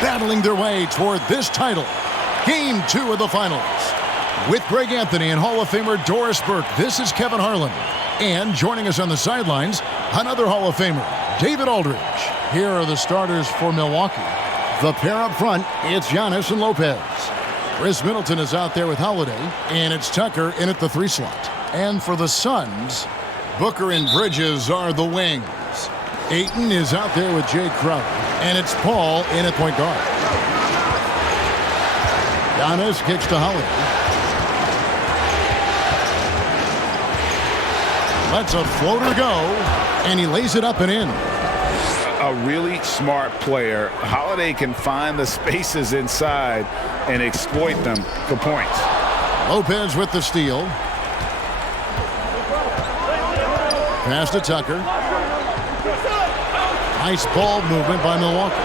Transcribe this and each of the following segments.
battling their way toward this title. Game 2 of the finals. With Greg Anthony and Hall of Famer Doris Burke, this is Kevin Harlan. And joining us on the sidelines, another Hall of Famer, David Aldridge. Here are the starters for Milwaukee. The pair up front, it's Giannis and Lopez. Chris Middleton is out there with Holiday, and it's Tucker in at the 3 slot. And for the Suns, Booker and Bridges are the wings. Ayton is out there with Jay Crowder, and it's Paul in at point guard. Giannis kicks to Holiday. Lets a floater go, and he lays it up and in. A really smart player. Holiday can find the spaces inside and exploit them for points. Lopez with the steal. Pass to Tucker. Nice ball movement by Milwaukee.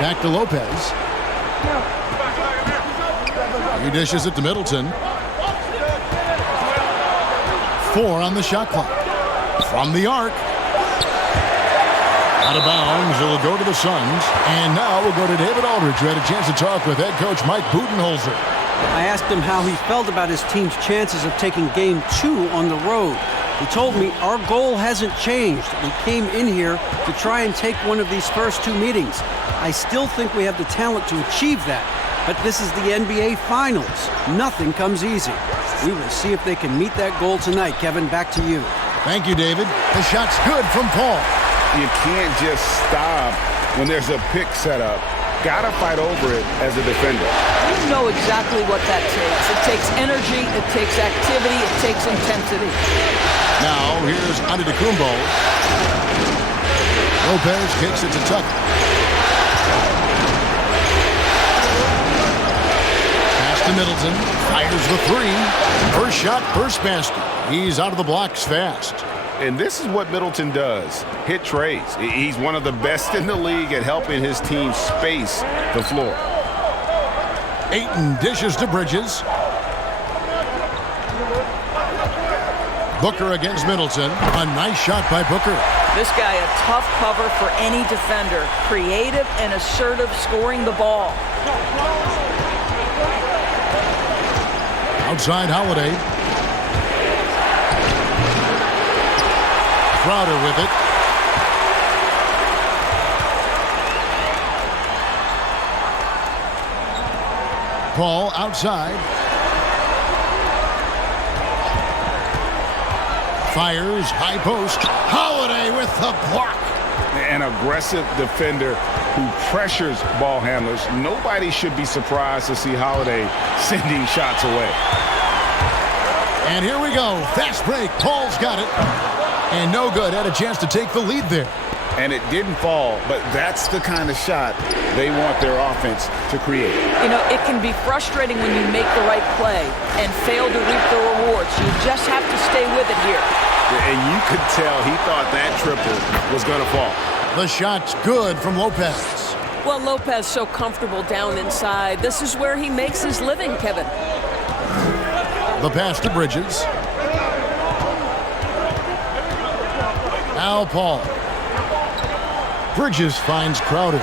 Back to Lopez. He dishes it to Middleton. 4 on the shot clock. From the arc. Out of bounds, it'll go to the Suns. And now we'll go to David Aldridge, who had a chance to talk with head coach Mike Budenholzer. I asked him how he felt about his team's chances of taking game 2 on the road. He told me our goal hasn't changed. We came in here to try and take one of these first 2 meetings. I still think we have the talent to achieve that. But this is the NBA Finals. Nothing comes easy. We will see if they can meet that goal tonight. Kevin, back to you. Thank you, David. The shot's good from Paul. You can't just stop when there's a pick set up. Gotta fight over it as a defender. You know exactly what that takes. It takes energy, it takes activity, it takes intensity. Now, here's Antetokounmpo. Lopez kicks it to Tucker. Pass to Middleton. Fires the 3. First shot, first basket. He's out of the blocks fast. And this is what Middleton does. Hit trays. He's one of the best in the league at helping his team space the floor. Ayton dishes to Bridges. Booker against Middleton. A nice shot by Booker. This guy a tough cover for any defender. Creative and assertive scoring the ball. Outside Holiday. Crowder with it. Paul outside. Fires, high post. Holiday with the block. An aggressive defender who pressures ball handlers. Nobody should be surprised to see Holiday sending shots away. And here we go. Fast break. Paul's got it. And no good. Had a chance to take the lead there. And it didn't fall, but that's the kind of shot they want their offense to create. You know, it can be frustrating when you make the right play and fail to reap the rewards. You just have to stay with it here. And you could tell he thought that triple was going to fall. The shot's good from Lopez. Well, Lopez so comfortable down inside. This is where he makes his living, Kevin. The pass to Bridges. Now Paul. Bridges finds Crowder.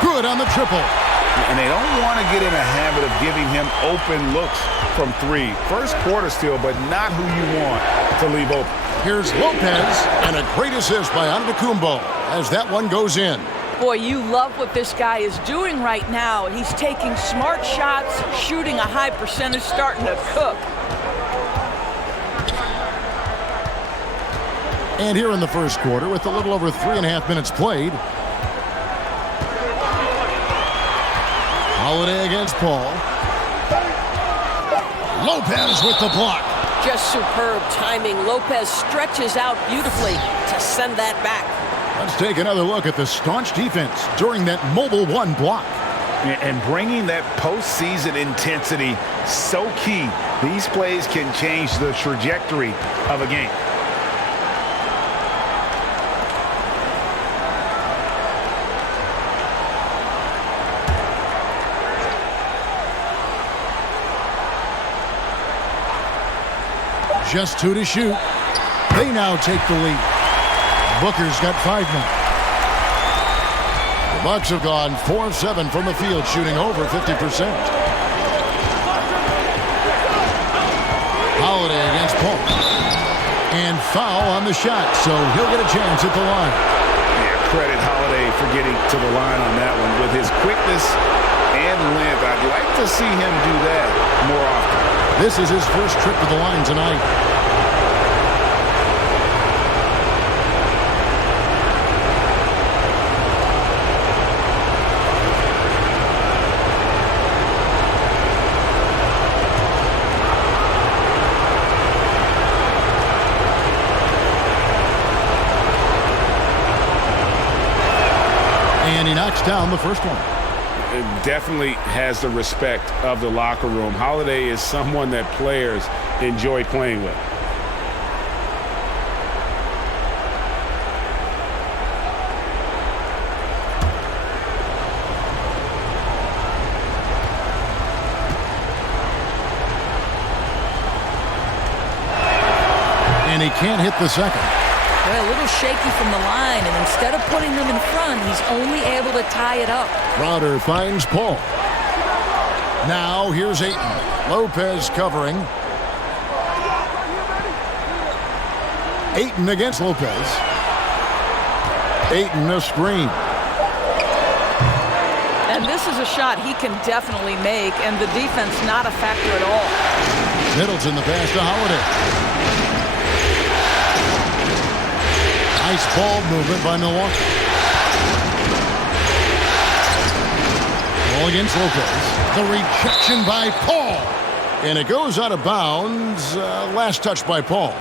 Good on the triple. And they don't want to get in a habit of giving him open looks from 3. First quarter still, but not who you want to leave open. Here's Lopez, and a great assist by Antetokounmpo as that one goes in. Boy, you love what this guy is doing right now. He's taking smart shots, shooting a high percentage, starting to cook. And here in the first quarter, with a little over 3.5 minutes played, Holiday against Paul. Lopez with the block. Just superb timing. Lopez stretches out beautifully to send that back. Let's take another look at the staunch defense during that mobile 1 block. And bringing that postseason intensity, so key. These plays can change the trajectory of a game. Just 2 to shoot. They now take the lead. Booker's got 5 now. Bucks have gone 4 of 7 from the field, shooting over 50%. Holiday against Paul. And foul on the shot, so he'll get a chance at the line. Yeah, credit Holiday for getting to the line on that one. With his quickness and length, I'd like to see him do that more often. This is his first trip to the line tonight. And he knocks down the first one. It definitely has the respect of the locker room. Holiday is someone that players enjoy playing with. And he can't hit the second. They're a little shaky from the line, and instead of putting them in front, he's only able to tie it up. Crowder finds Paul. Now here's Ayton. Lopez covering. Ayton against Lopez. Ayton a screen. And this is a shot he can definitely make, and the defense not a factor at all. Middleton the pass to Holiday. Nice ball movement by Milwaukee. Ball against Lopez. The rejection by Paul. And it goes out of bounds. Last touch by Paul.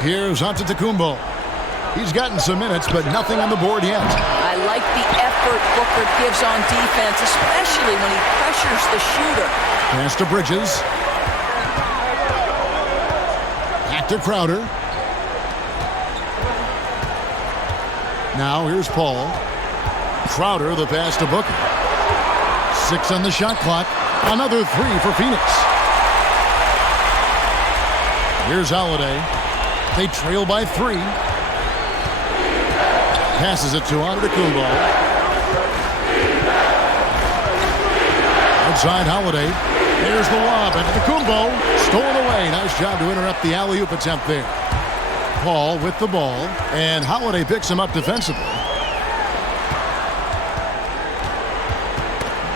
Here's Antetokounmpo. He's gotten some minutes, but nothing on the board yet. I like the effort Booker gives on defense, especially when he pressures the shooter. Pass to Bridges. Back to Crowder. Now here's Paul. Crowder, the pass to Booker. 6 on the shot clock. Another 3 for Phoenix. Here's Holiday. They trail by 3. Passes it to Antetokounmpo. Outside Holiday. There's the lob. Antetokounmpo stolen away. Nice job to interrupt the alley-oop attempt there. Paul with the ball. And Holiday picks him up defensively.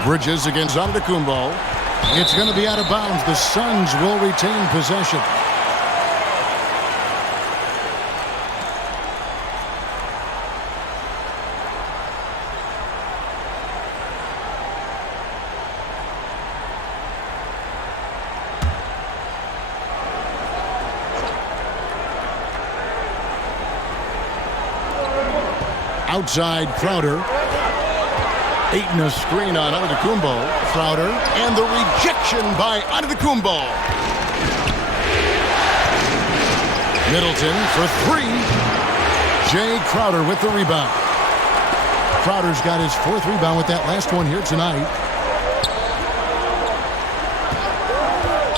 Bridges against Antetokounmpo. It's going to be out of bounds. The Suns will retain possession. Outside Crowder. Ayton a screen on Antetokounmpo. Crowder and the rejection by Antetokounmpo. Middleton for 3. Jay Crowder with the rebound. Crowder's got his 4th rebound with that last one here tonight.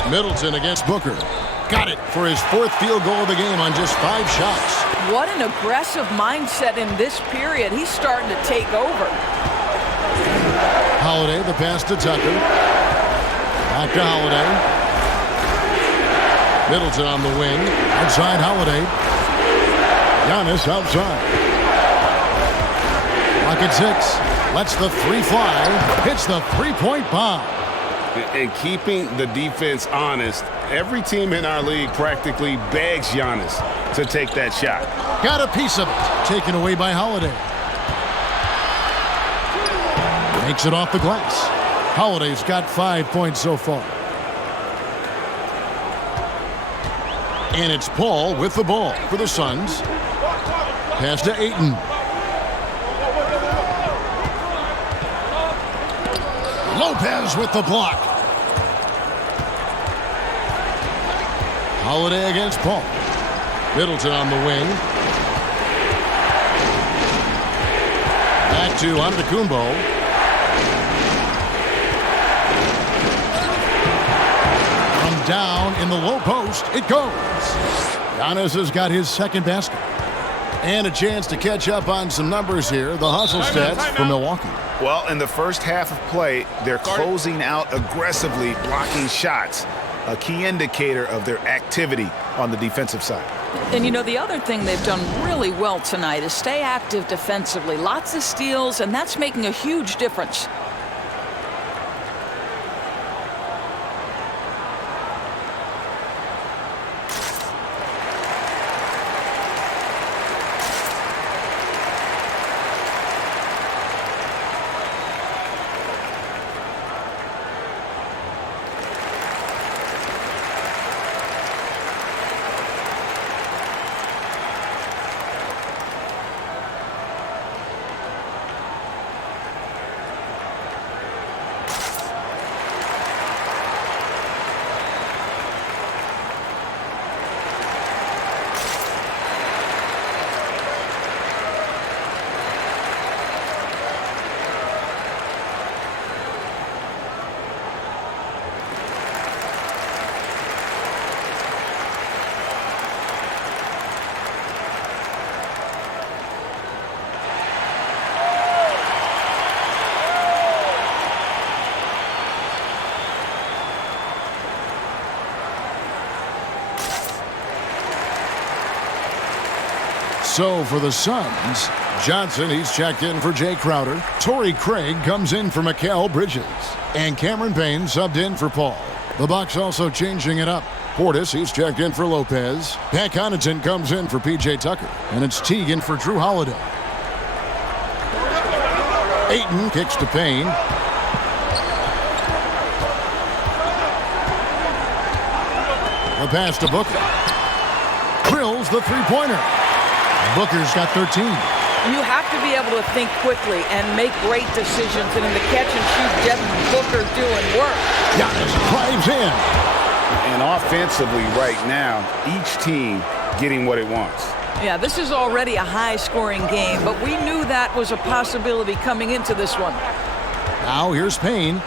Middleton against Booker. Got it for his 4th field goal of the game on just 5 shots. What an aggressive mindset in this period. He's starting to take over. Holiday, the pass to Tucker. Back to Holiday. Middleton on the wing. Outside Holiday. Giannis outside. Clock at 6. Lets the 3 fly. Hits the 3-point bomb. And keeping the defense honest, every team in our league practically begs Giannis to take that shot. Got a piece of it. Taken away by Holiday. Makes it off the glass. Holiday's got 5 points so far. And it's Paul with the ball for the Suns. Pass to Ayton. Lopez with the block. Holiday against Paul. Middleton on the wing. Back to Antetokounmpo. Down in the low post, it goes. Giannis has got his second basket. And a chance to catch up on some numbers here. The hustle stats for Milwaukee. Well, in the first half of play, they're closing out aggressively, blocking shots, a key indicator of their activity on the defensive side. And, you know, the other thing they've done really well tonight is stay active defensively. Lots of steals, and that's making a huge difference. So for the Suns, Johnson, he's checked in for Jay Crowder. Torrey Craig comes in for Mikal Bridges. And Cameron Payne subbed in for Paul. The Bucks also changing it up. Portis, he's checked in for Lopez. Pat Connaughton comes in for P.J. Tucker. And it's Teague in for Drew Holiday. Ayton kicks to Payne. The pass to Booker. Drills the three-pointer. Booker's got 13. You have to be able to think quickly and make great decisions. And in the catch and shoot, Devin Booker doing work. Giannis drives in. And offensively right now, each team getting what it wants. Yeah, this is already a high-scoring game, but we knew that was a possibility coming into this one. Now here's Payne.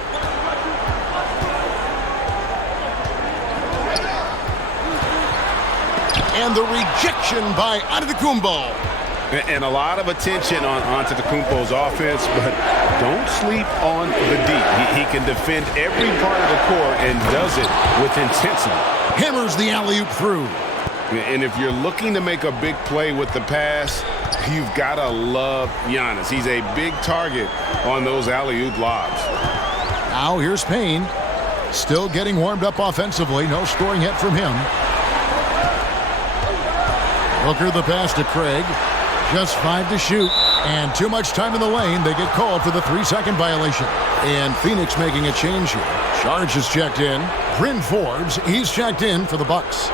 And the rejection by Antetokounmpo. And a lot of attention on Antetokounmpo's offense, but don't sleep on the deep. He can defend every part of the court and does it with intensity. Hammers the alley-oop through. And if you're looking to make a big play with the pass, you've got to love Giannis. He's a big target on those alley-oop lobs. Now here's Payne. Still getting warmed up offensively. No scoring yet from him. Booker the pass to Craig. Just 5 to shoot. And too much time in the lane. They get called for the 3-second violation. And Phoenix making a change here. Charge is checked in. Bryn Forbes, he's checked in for the Bucks.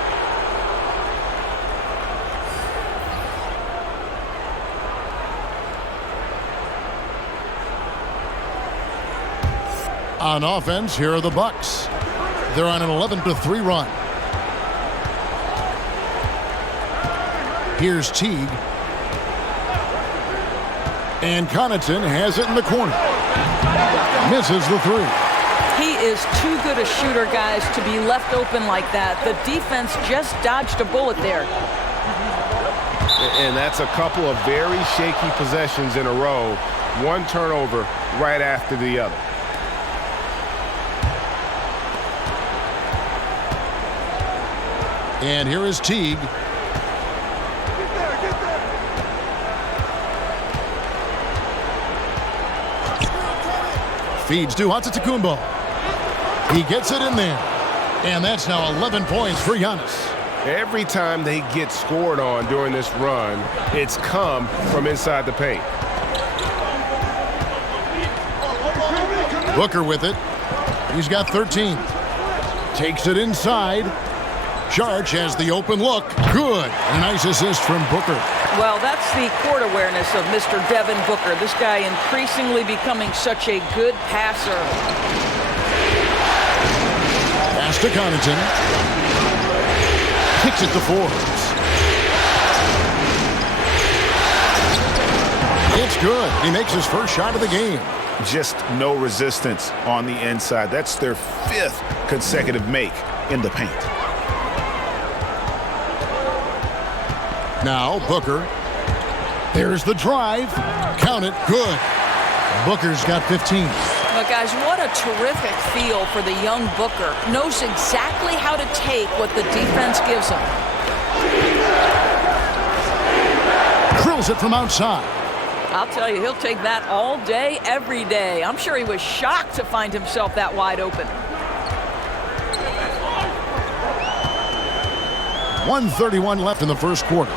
On offense, here are the Bucks. They're on an 11-3 run. Here's Teague. And Connaughton has it in the corner. Misses the three. He is too good a shooter, guys, to be left open like that. The defense just dodged a bullet there. And that's a couple of very shaky possessions in a row. One turnover right after the other. And here is Teague. Feeds to Antetokounmpo. He gets it in there. And that's now 11 points for Giannis. Every time they get scored on during this run, it's come from inside the paint. Booker with it. He's got 13. Takes it inside. Charge has the open look. Good. A nice assist from Booker. Well, that's the court awareness of Mr. Devin Booker. This guy increasingly becoming such a good passer. Pass to Connaughton. Kicks it to Forbes. It's good. He makes his first shot of the game. Just no resistance on the inside. That's their 5th consecutive make in the paint. Now Booker. There's the drive. Count it. Good. Booker's got 15. But guys, what a terrific feel for the young Booker. Knows exactly how to take what the defense gives him. Drills it from outside. I'll tell you, he'll take that all day, every day. I'm sure he was shocked to find himself that wide open. 1:31 left in the first quarter.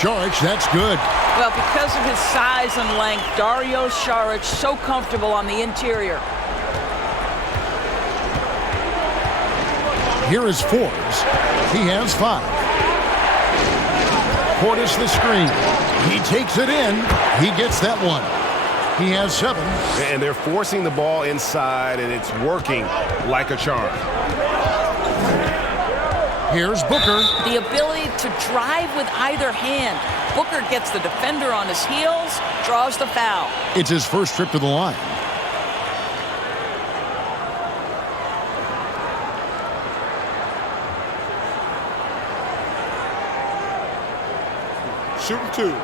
Saric, that's good. Well, because of his size and length, Dario Saric so comfortable on the interior. Here is Forbes. He has 5. Portis the screen. He takes it in. He gets that one. He has 7. And they're forcing the ball inside, and it's working like a charm. Here's Booker. The ability to drive with either hand. Booker gets the defender on his heels, draws the foul. It's his first trip to the line. Shooting 2.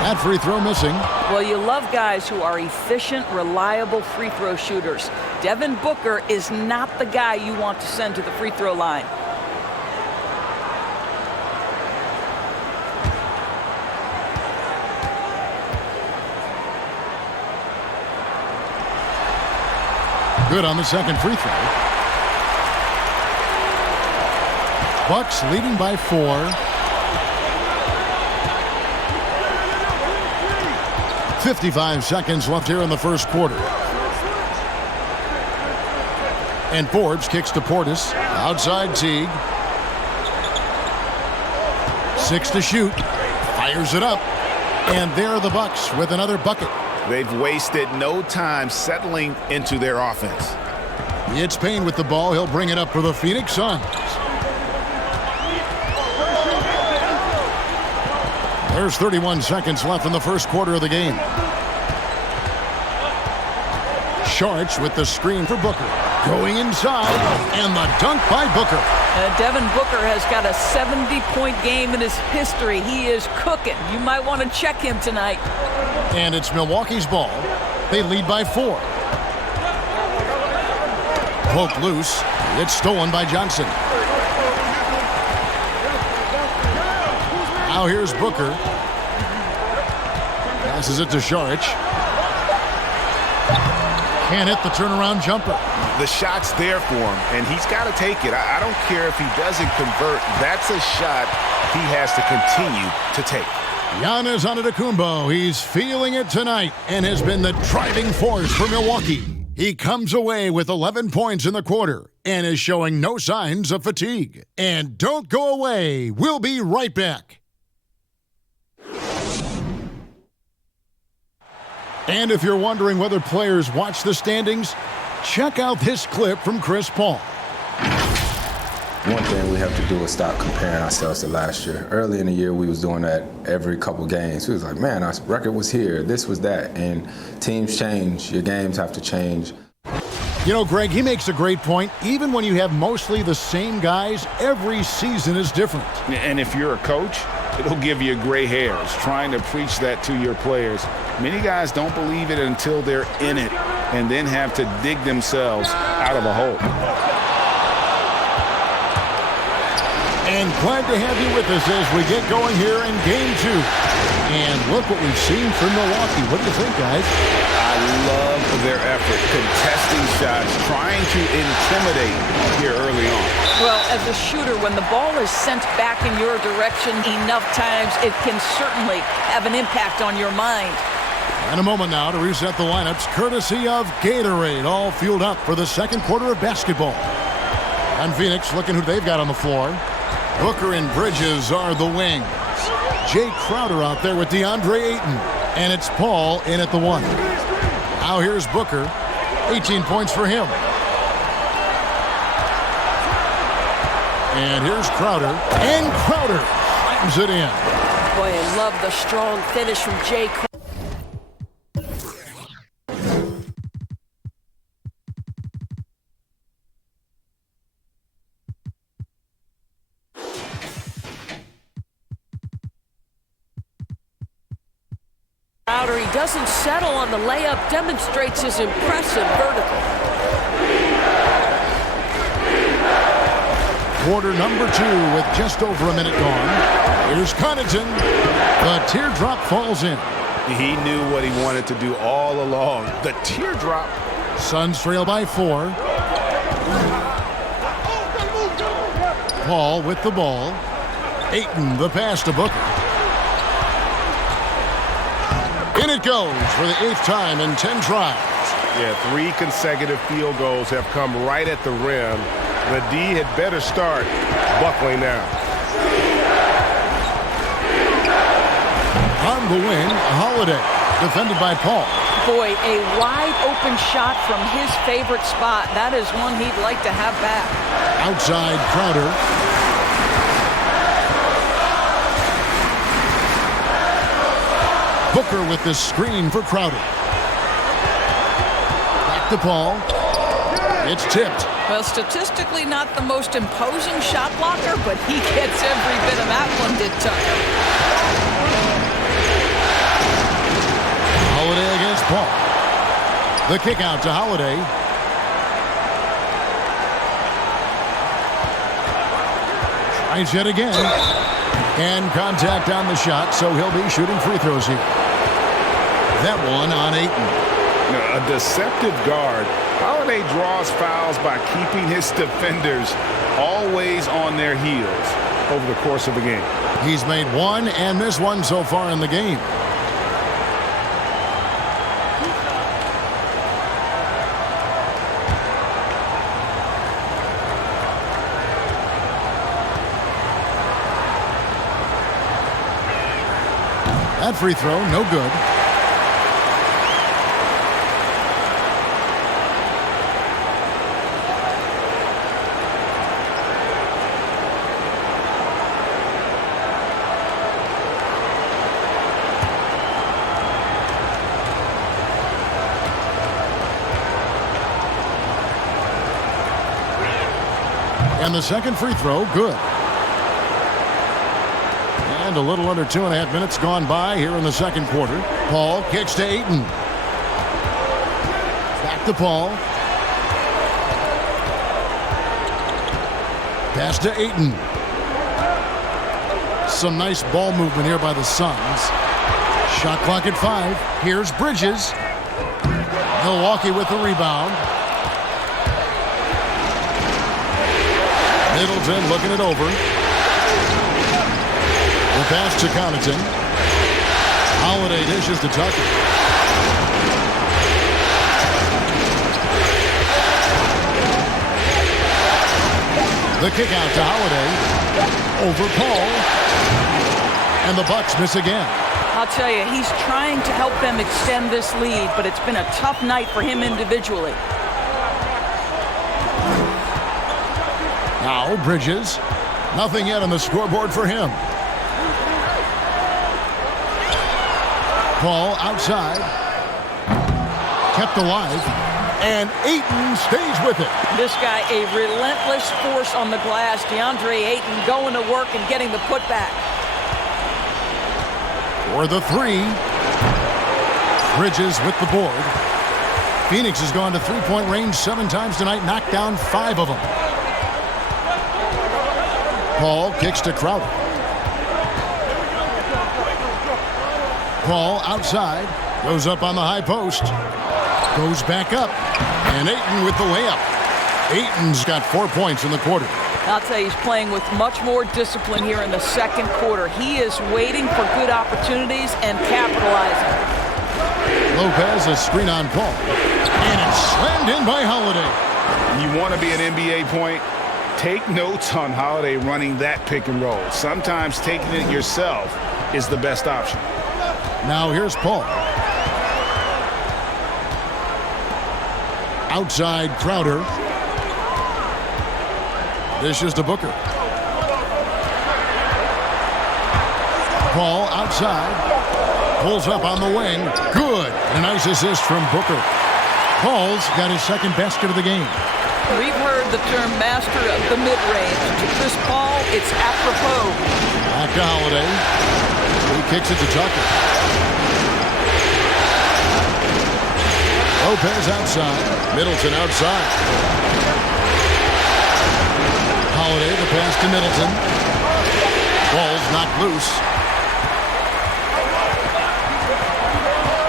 That free throw missing. Well, you love guys who are efficient, reliable free throw shooters. Devin Booker is not the guy you want to send to the free throw line. Good on the second free throw. Bucks leading by 4. 55 seconds left here in the first quarter. And Forbes kicks to Portis. Outside Teague. 6 to shoot. Fires it up. And there are the Bucks with another bucket. They've wasted no time settling into their offense. It's Payne with the ball. He'll bring it up for the Phoenix Suns. There's 31 seconds left in the first quarter of the game. Saric with the screen for Booker. Going inside, and the dunk by Booker. Devin Booker has got a 70-point game in his history. He is cooking. You might want to check him tonight. And it's Milwaukee's ball. They lead by 4. Poked loose. It's stolen by Johnson. Now here's Booker. Passes it to Saric. Can't hit the turnaround jumper. The shot's there for him, and he's got to take it. I don't care if he doesn't convert. That's a shot he has to continue to take. Giannis Antetokounmpo, he's feeling it tonight and has been the driving force for Milwaukee. He comes away with 11 points in the quarter and is showing no signs of fatigue. And don't go away. We'll be right back. And if you're wondering whether players watch the standings, check out this clip from Chris Paul. One thing we have to do is stop comparing ourselves to last year. Early in the year, we was doing that every couple games. We was like, man, our record was here, this was that. And teams change, your games have to change. You know, Greg, he makes a great point. Even when you have mostly the same guys, every season is different. And if you're a coach, it'll give you gray hairs trying to preach that to your players. Many guys don't believe it until they're in it and then have to dig themselves out of a hole. And glad to have you with us as we get going here in Game 2. And look what we've seen from Milwaukee. What do you think, guys? I love their effort, contesting shots, trying to intimidate here early on. Well, as a shooter, when the ball is sent back in your direction enough times, it can certainly have an impact on your mind. And a moment now to reset the lineups, courtesy of Gatorade, all fueled up for the second quarter of basketball. And Phoenix looking who they've got on the floor. Booker and Bridges are the wings. Jay Crowder out there with DeAndre Ayton. And it's Paul in at the 1. Now here's Booker. 18 points for him. And here's Crowder. And Crowder slams it in. Boy, I love the strong finish from Jay Crowder. He doesn't settle on the layup, demonstrates his impressive vertical. Quarter number 2 with just over a minute gone. Here's Connaughton. The teardrop falls in. He knew what he wanted to do all along. The teardrop. Suns trail by 4. Paul with the ball. Ayton the pass to Booker. In it goes for the 8th time in 10 tries. Yeah, 3 consecutive field goals have come right at the rim. The D had better start buckling now. On the wing, Holiday, defended by Paul. Boy, a wide open shot from his favorite spot. That is one he'd like to have back. Outside Crowder. Booker with the screen for Crowder. Back to Paul. It's tipped. Well, statistically not the most imposing shot blocker, but he gets every bit of that one, did Tucker. Holiday against Paul. The kick out to Holiday. Tries yet again. And contact on the shot, so he'll be shooting free throws here. That one on Ayton. A deceptive guard. Holiday draws fouls by keeping his defenders always on their heels over the course of the game. He's made 1 and missed 1 so far in the game. That free throw, no good. And the second free throw, good. And a little under 2.5 minutes gone by here in the second quarter. Paul kicks to Ayton. Back to Paul. Pass to Ayton. Some nice ball movement here by the Suns. Shot clock at 5. Here's Bridges. Milwaukee with the rebound. Middleton looking it over. The pass to Connaughton. Holiday dishes to Tucker. The kick out to Holiday. Over Paul. And the Bucks miss again. I'll tell you, he's trying to help them extend this lead, but it's been a tough night for him individually. Now Bridges. Nothing yet on the scoreboard for him. Paul outside. Kept alive. And Ayton stays with it. This guy, a relentless force on the glass. DeAndre Ayton going to work and getting the putback. For the 3. Bridges with the board. Phoenix has gone to three-point range 7 times tonight, knocked down 5 of them. Paul kicks to Crowder. Paul outside. Goes up on the high post. Goes back up. And Ayton with the layup. Ayton's got 4 points in the quarter. I'll tell you, he's playing with much more discipline here in the second quarter. He is waiting for good opportunities and capitalizing. Lopez, a screen on Paul. And it's slammed in by Holiday. You want to be an NBA point? Take notes on Holiday running that pick and roll. Sometimes taking it yourself is the best option. Now here's Paul. Outside Crowder. Dishes to Booker. Ball outside. Pulls up on the wing. Good. A nice assist from Booker. Paul's got his second basket of the game. We've heard the term master of the mid-range. To Chris Paul, it's apropos. Back to Holiday. He kicks it to Tucker. Lopez outside. Middleton outside. Holiday, the pass to Middleton. Ball's knocked loose.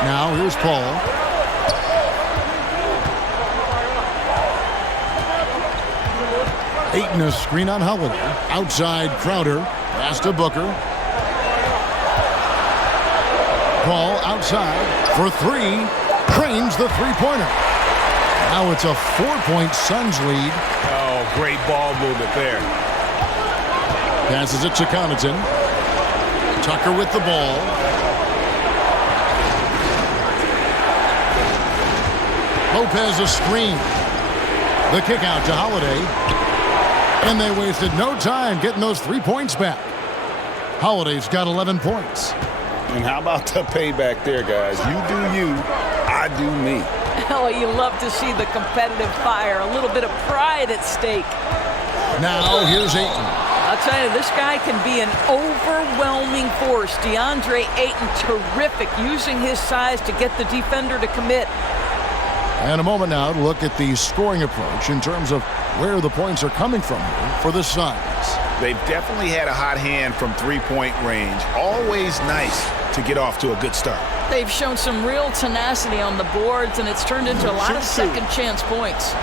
Now here's Paul. Ayton a screen on Holiday. Outside Crowder. Pass to Booker. Paul outside for three. Cranes the three-pointer. Now it's a 4-point Suns lead. Oh, great ball movement there. Passes it to Connaughton. Tucker with the ball. Lopez a screen. The kick out to Holiday. And they wasted no time getting those 3 points back. Holiday's got 11 points. And how about the payback there, guys? You do you, I do me. Oh, you love to see the competitive fire. A little bit of pride at stake. Now here's Ayton. I'll tell you, this guy can be an overwhelming force. DeAndre Ayton, terrific, using his size to get the defender to commit. And a moment now to look at the scoring approach in terms of where the points are coming from here for the Suns. They've definitely had a hot hand from three-point range. Always nice to get off to a good start. They've shown some real tenacity on the boards, and it's turned into a lot of second chance points.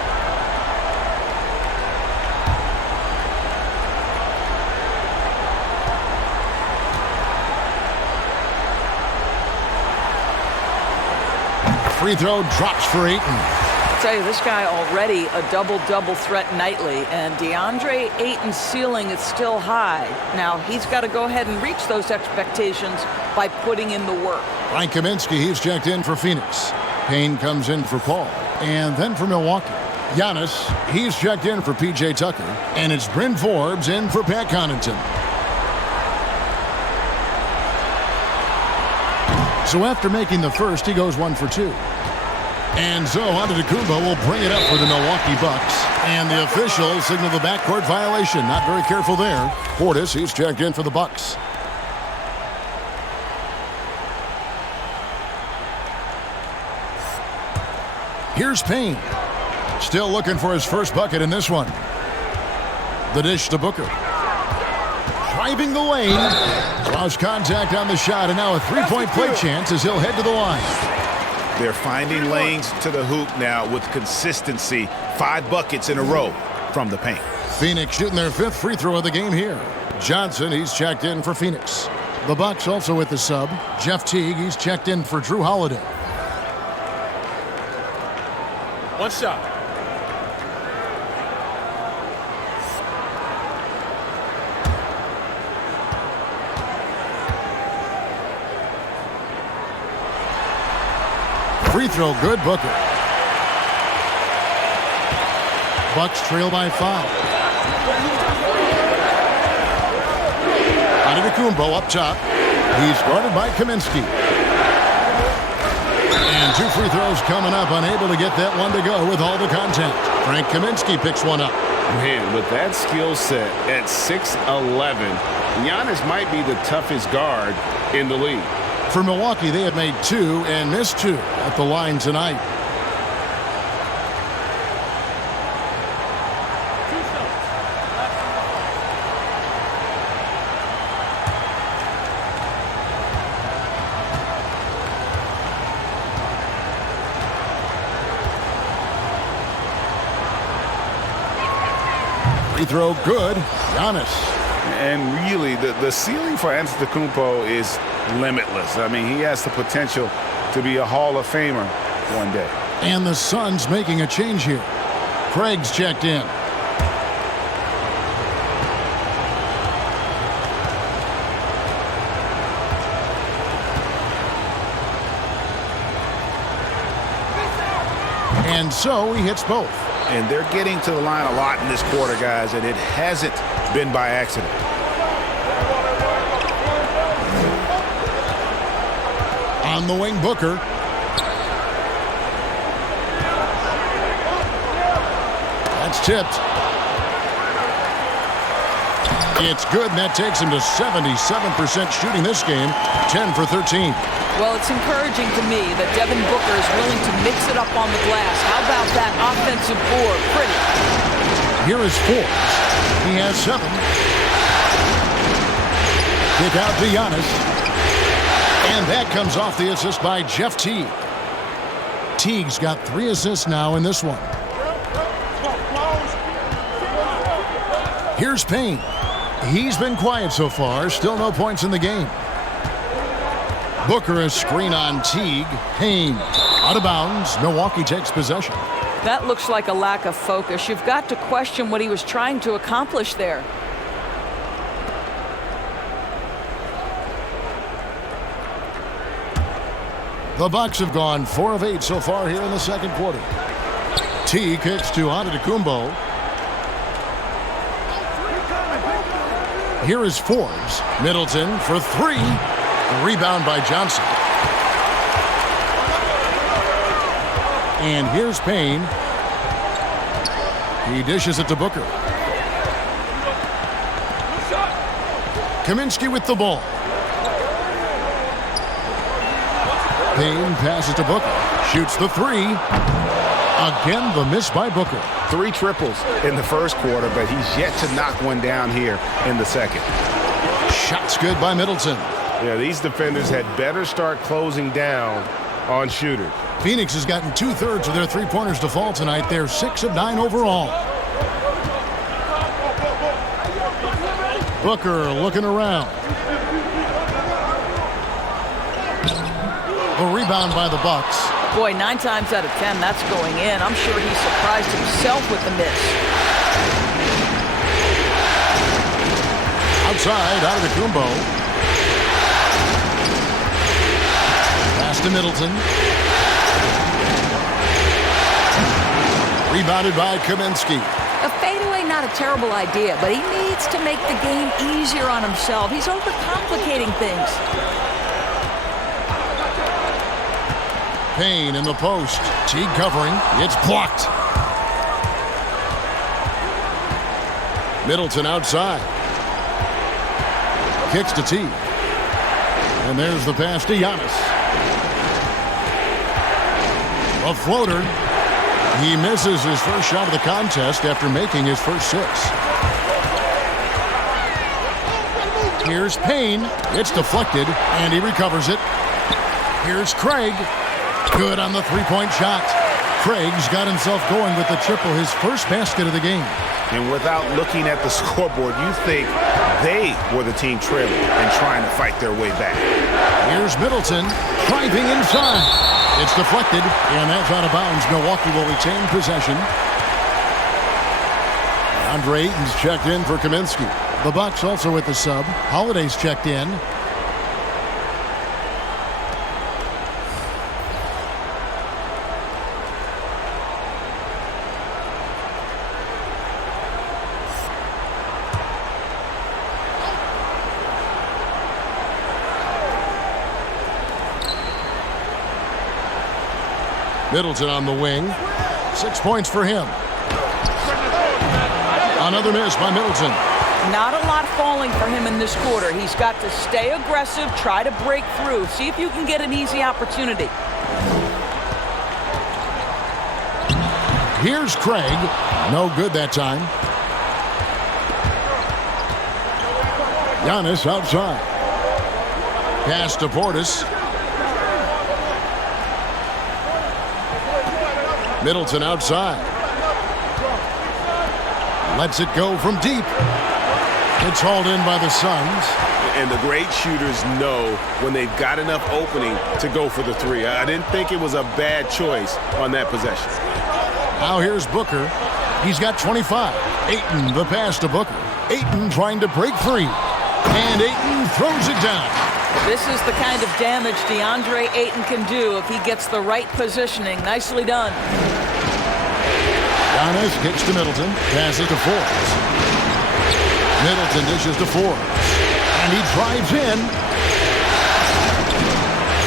Free throw drops for Ayton. I'll tell you, this guy already a double-double threat nightly, and DeAndre Ayton's ceiling is still high. Now, he's got to go ahead and reach those expectations by putting in the work. Frank Kaminsky, he's checked in for Phoenix. Payne comes in for Paul. And then for Milwaukee. Giannis, he's checked in for P.J. Tucker. And it's Bryn Forbes in for Pat Connaughton. So after making the first, he goes 1 for 2. And so Antetokounmpo will bring it up for the Milwaukee Bucks. And the officials signal the backcourt violation. Not very careful there. Portis, he's checked in for the Bucks. Here's Payne. Still looking for his first bucket in this one. The dish to Booker. Driving the lane. Lost contact on the shot, and now a three-point play chance as he'll head to the line. They're finding lanes to the hoop now with consistency. 5 buckets in a row from the paint. Phoenix shooting their 5th free throw of the game here. Johnson, he's checked in for Phoenix. The Bucks also with the sub. Jeff Teague, he's checked in for Drew Holiday. One shot. Free throw good, Booker. Bucks trail by 5. Antetokounmpo up top. He's guarded by Kaminsky. And 2 free throws coming up, unable to get that one to go with all the contact. Frank Kaminsky picks one up. Man, with that skill set at 6'11", Giannis might be the toughest guard in the league. For Milwaukee, they have made 2 and missed 2 at the line tonight. Free throw good. Giannis. And really, the ceiling for Antetokounmpo is limitless. I mean, he has the potential to be a Hall of Famer one day. And the Suns making a change here. Craig's checked in. And so he hits both. And they're getting to the line a lot in this quarter, guys, and it hasn't been by accident. On the wing, Booker. That's tipped. It's good, and that takes him to 77% shooting this game, 10 for 13. Well, it's encouraging to me that Devin Booker is willing to mix it up on the glass. How about that offensive board? Pretty. Here is Forbes. He has 7. Kick out to Giannis. And that comes off the assist by Jeff Teague. Teague's got 3 assists now in this one. Here's Payne. He's been quiet so far. Still no points in the game. Booker, a screen on Teague. Payne out of bounds. Milwaukee takes possession. That looks like a lack of focus. You've got to question what he was trying to accomplish there. The Bucks have gone 4 of 8 so far here in the second quarter. Teague kicks to Antetokounmpo. Here is Forbes. Middleton for 3. A rebound by Johnson. And here's Payne. He dishes it to Booker. Kaminsky with the ball. Payne passes to Booker. Shoots the 3. Again, the miss by Booker. 3 triples in the first quarter, but he's yet to knock one down here in the second. Shots good by Middleton. Yeah, these defenders had better start closing down on shooters. Phoenix has gotten 2/3 of their three-pointers to fall tonight. They're 6 of 9 overall. Booker looking around. A rebound by the Bucks. Boy, 9 times out of 10, that's going in. I'm sure he surprised himself with the miss. Outside, Antetokounmpo. Pass to Middleton. Rebounded by Kaminsky. A fadeaway, not a terrible idea, but he needs to make the game easier on himself. He's overcomplicating things. Payne in the post. Teague covering. It's blocked. Middleton outside. Kicks to Teague. And there's the pass to Giannis. A floater. He misses his first shot of the contest after making his first 6. Here's Payne. It's deflected, and he recovers it. Here's Craig. Good on the three-point shot. Craig's got himself going with the triple, his first basket of the game. And without looking at the scoreboard, you think they were the team trailing and trying to fight their way back. Here's Middleton driving inside. It's deflected, and that's out of bounds. Milwaukee will retain possession. Andre Ayton's checked in for Kaminsky. The Bucks also with the sub. Holiday's checked in. Middleton on the wing. 6 points for him. Another miss by Middleton. Not a lot falling for him in this quarter. He's got to stay aggressive, try to break through. See if you can get an easy opportunity. Here's Craig. No good that time. Giannis outside. Pass to Portis. Middleton outside. Lets it go from deep. It's hauled in by the Suns. And the great shooters know when they've got enough opening to go for the 3. I didn't think it was a bad choice on that possession. Now here's Booker. He's got 25. Ayton, the pass to Booker. Ayton trying to break free. And Ayton throws it down. This is the kind of damage DeAndre Ayton can do if he gets the right positioning. Nicely done. Giannis kicks to Middleton. Passes to Forbes. Middleton dishes to Forbes. And he drives in.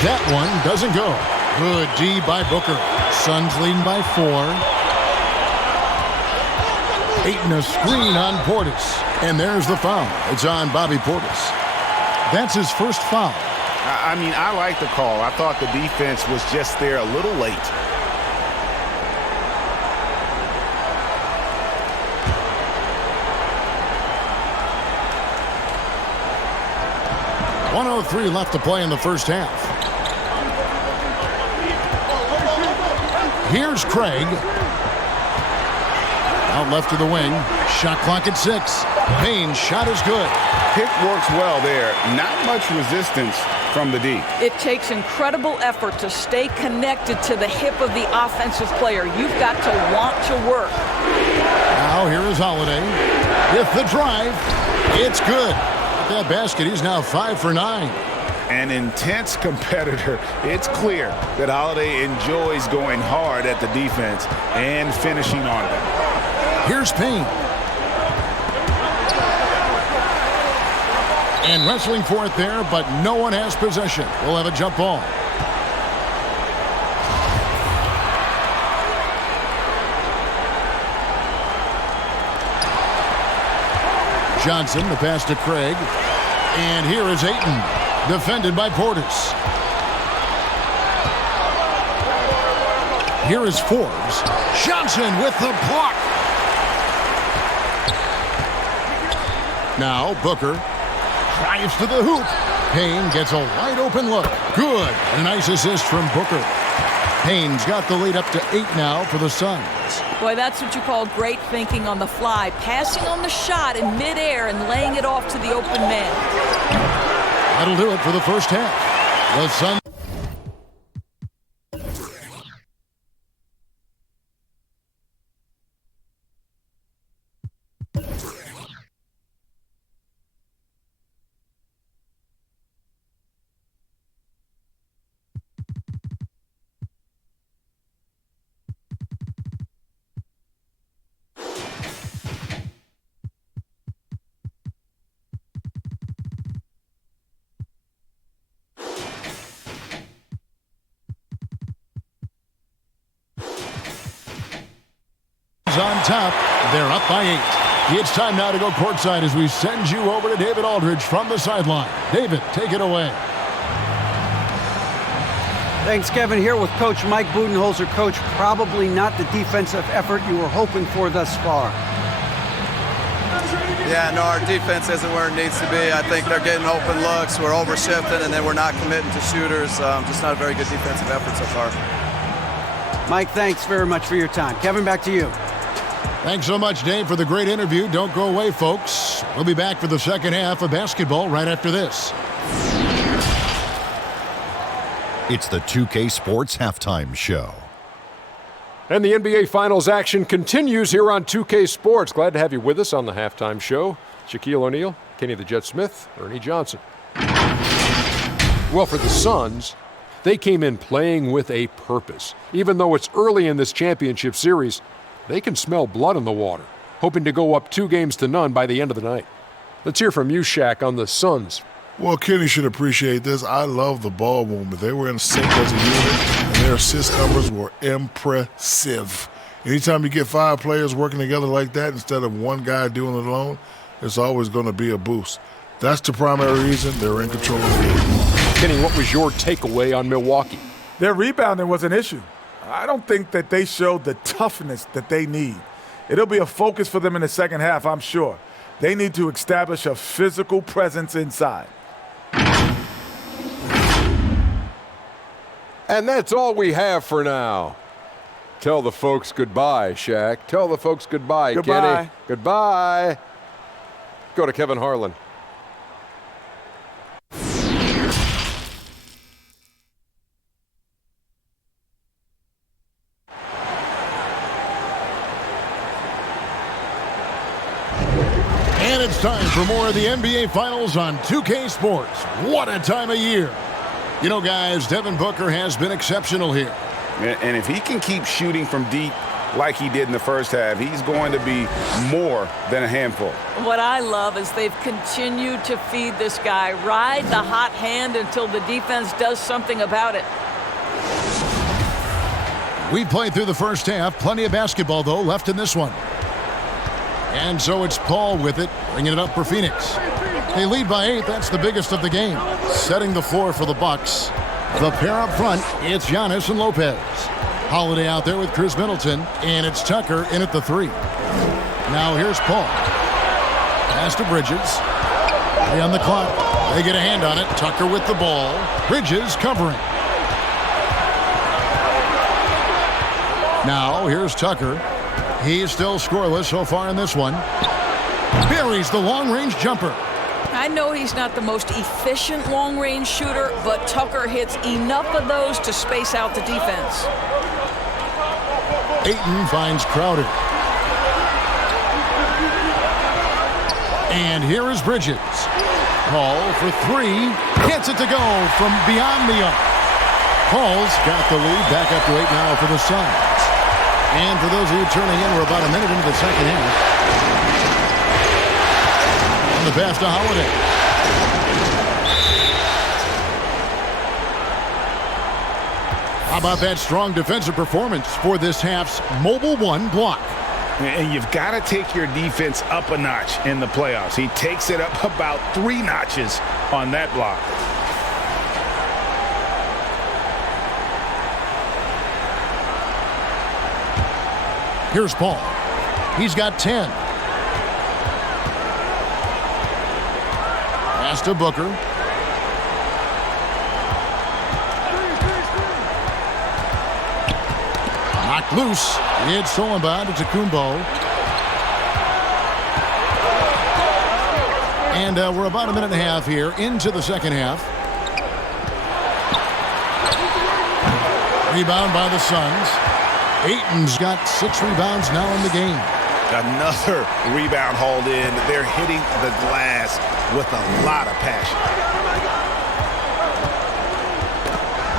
That one doesn't go. Good D by Booker. Suns leading by 4. Ayton a screen on Portis. And there's the foul. It's on Bobby Portis. That's his first foul. I mean, I like the call. I thought the defense was just there a little late. .103 left to play in the first half. Here's Craig. Out left to the wing. Shot clock at 6. Payne's shot is good. Pick works well there. Not much resistance from the D. It takes incredible effort to stay connected to the hip of the offensive player. You've got to want to work. Now here is Holiday with the drive. It's good. With that basket, he's now 5 for 9. An intense competitor. It's clear that Holiday enjoys going hard at the defense and finishing on them. Here's Payne. And wrestling for it there, but no one has possession. We'll have a jump ball. Johnson, the pass to Craig. And here is Ayton, defended by Portis. Here is Forbes. Johnson with the block. Now Booker drives to the hoop. Payne gets a wide open look. Good. A nice assist from Booker. Payne's got the lead up to 8 now for the Suns. Boy, that's what you call great thinking on the fly. Passing on the shot in midair and laying it off to the open man. That'll do it for the first half. The Suns. On top, they're up by 8. It's time now to go courtside as we send you over to David Aldridge from the sideline. David, take it away. Thanks, Kevin. Here with Coach Mike Budenholzer. Coach, probably not the defensive effort you were hoping for thus far. Yeah, no, our defense isn't where it needs to be. I think they're getting open looks. We're overshifting, and then we're not committing to shooters. Just not a very good defensive effort so far. Mike, thanks very much for your time. Kevin, back to you. Thanks so much, Dave, for the great interview. Don't go away, folks. We'll be back for the second half of basketball right after this. It's the 2K Sports Halftime Show. And the NBA Finals action continues here on 2K Sports. Glad to have you with us on the halftime show. Shaquille O'Neal, Kenny the Jet Smith, Ernie Johnson. Well, for the Suns, they came in playing with a purpose. Even though it's early in this championship series, they can smell blood in the water, hoping to go up 2-0 by the end of the night. Let's hear from you, Shaq, on the Suns. Well, Kenny should appreciate this. I love the ball movement. They were in sync as a unit, and their assist numbers were impressive. Anytime you get 5 players working together like that instead of one guy doing it alone, it's always going to be a boost. That's the primary reason they're in control of the game. Kenny, what was your takeaway on Milwaukee? Their rebounding was an issue. I don't think that they showed the toughness that they need. It'll be a focus for them in the second half, I'm sure. They need to establish a physical presence inside. And that's all we have for now. Tell the folks goodbye, Shaq. Tell the folks goodbye, Goodbye. Kenny. Goodbye. Go to Kevin Harlan. And it's time for more of the NBA Finals on 2K Sports. What a time of year. You know, guys, Devin Booker has been exceptional here. And if he can keep shooting from deep, like he did in the first half, he's going to be more than a handful. What I love is they've continued to feed this guy, ride the hot hand until the defense does something about it. We played through the first half. Plenty of basketball, though, left in this one. And so it's Paul with it, bringing it up for Phoenix. They lead by 8. That's the biggest of the game. Setting the floor for the Bucks. The pair up front, it's Giannis and Lopez. Holiday out there with Chris Middleton, and it's Tucker in at the 3. Now here's Paul. Pass to Bridges. Play on the clock. They get a hand on it. Tucker with the ball. Bridges covering. Now here's Tucker. He's still scoreless so far in this one. Buries the long-range jumper. I know he's not the most efficient long-range shooter, but Tucker hits enough of those to space out the defense. Ayton finds Crowder. And here is Bridges. Paul for 3. Gets it to go from beyond the arc. Paul's got the lead back up to 8 now for the Suns. And for those of you turning in, we're about a minute into the second half. On the pass to Holiday. How about that strong defensive performance for this half's Mobile 1 block? And you've got to take your defense up a notch in the playoffs. He takes it up about 3 notches on that block. Here's Paul. He's got 10. Pass to Booker. Knocked loose. It's stolen by Antetokounmpo. And we're about a minute and a half here into the second half. Rebound by the Suns. Ayton's got 6 rebounds now in the game. Another rebound hauled in. They're hitting the glass with a lot of passion.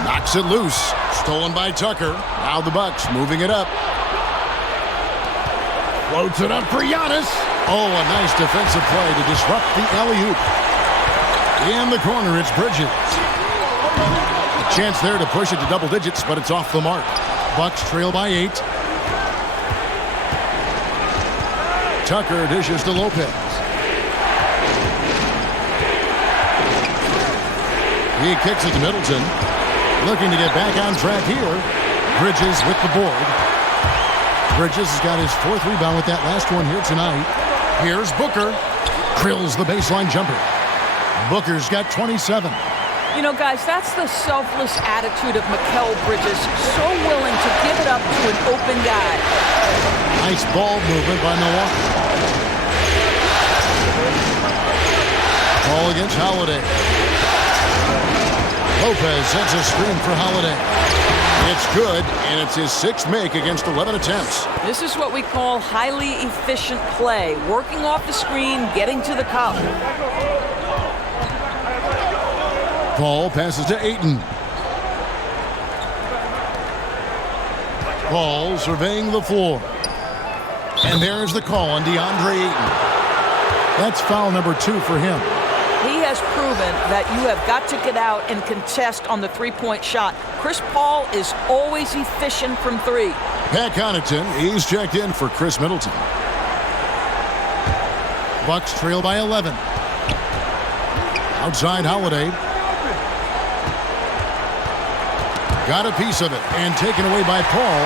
Knocks it loose. Stolen by Tucker. Now the Bucks moving it up. Floats it up for Giannis. Oh, a nice defensive play to disrupt the alley-oop. In the corner, it's Bridges. A chance there to push it to double digits, but it's off the mark. Bucks trail by 8. Tucker dishes to Lopez. He kicks it to Middleton. Looking to get back on track here. Bridges with the board. Bridges has got his 4th rebound with that last one here tonight. Here's Booker. Drills the baseline jumper. Booker's got 27. You know, guys, that's the selfless attitude of Mikal Bridges. So willing to give it up to an open guy. Nice ball movement by Milwaukee. Ball against Holiday. Lopez sets a screen for Holiday. It's good, and it's his 6th make against 11 attempts. This is what we call highly efficient play. Working off the screen, getting to the cup. Paul passes to Ayton. Paul surveying the floor. And there's the call on DeAndre Ayton. That's foul number 2 for him. He has proven that you have got to get out and contest on the 3-point shot. Chris Paul is always efficient from 3. Pat Connaughton, he's checked in for Chris Middleton. Bucks trail by 11. Outside Holiday. Got a piece of it and taken away by Paul.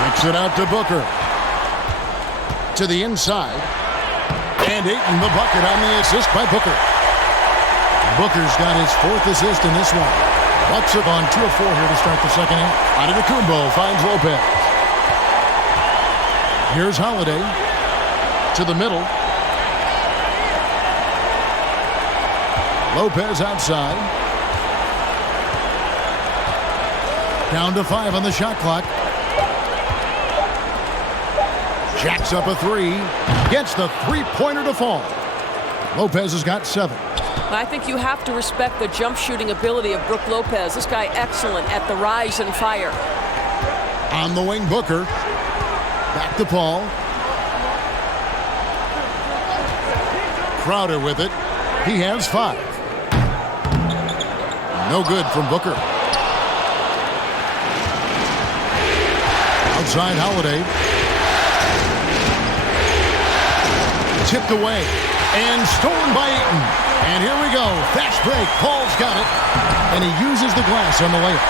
Kicks it out to Booker. To the inside. And Ayton the bucket on the assist by Booker. Booker's got his 4th assist in this one. Bucks have on 2 of 4 here to start the second half. Antetokounmpo finds Lopez. Here's Holiday. To the middle. Lopez outside. Down to 5 on the shot clock. Jacks up a 3. Gets the 3-pointer to fall. Lopez has got 7. I think you have to respect the jump shooting ability of Brook Lopez. This guy excellent at the rise and fire. On the wing, Booker. Back to Paul. Crowder with it. He has 5. No good from Booker. Outside Holiday. Tipped away. And stolen by Ayton. And here we go. Fast break. Paul's got it. And he uses the glass on the layup.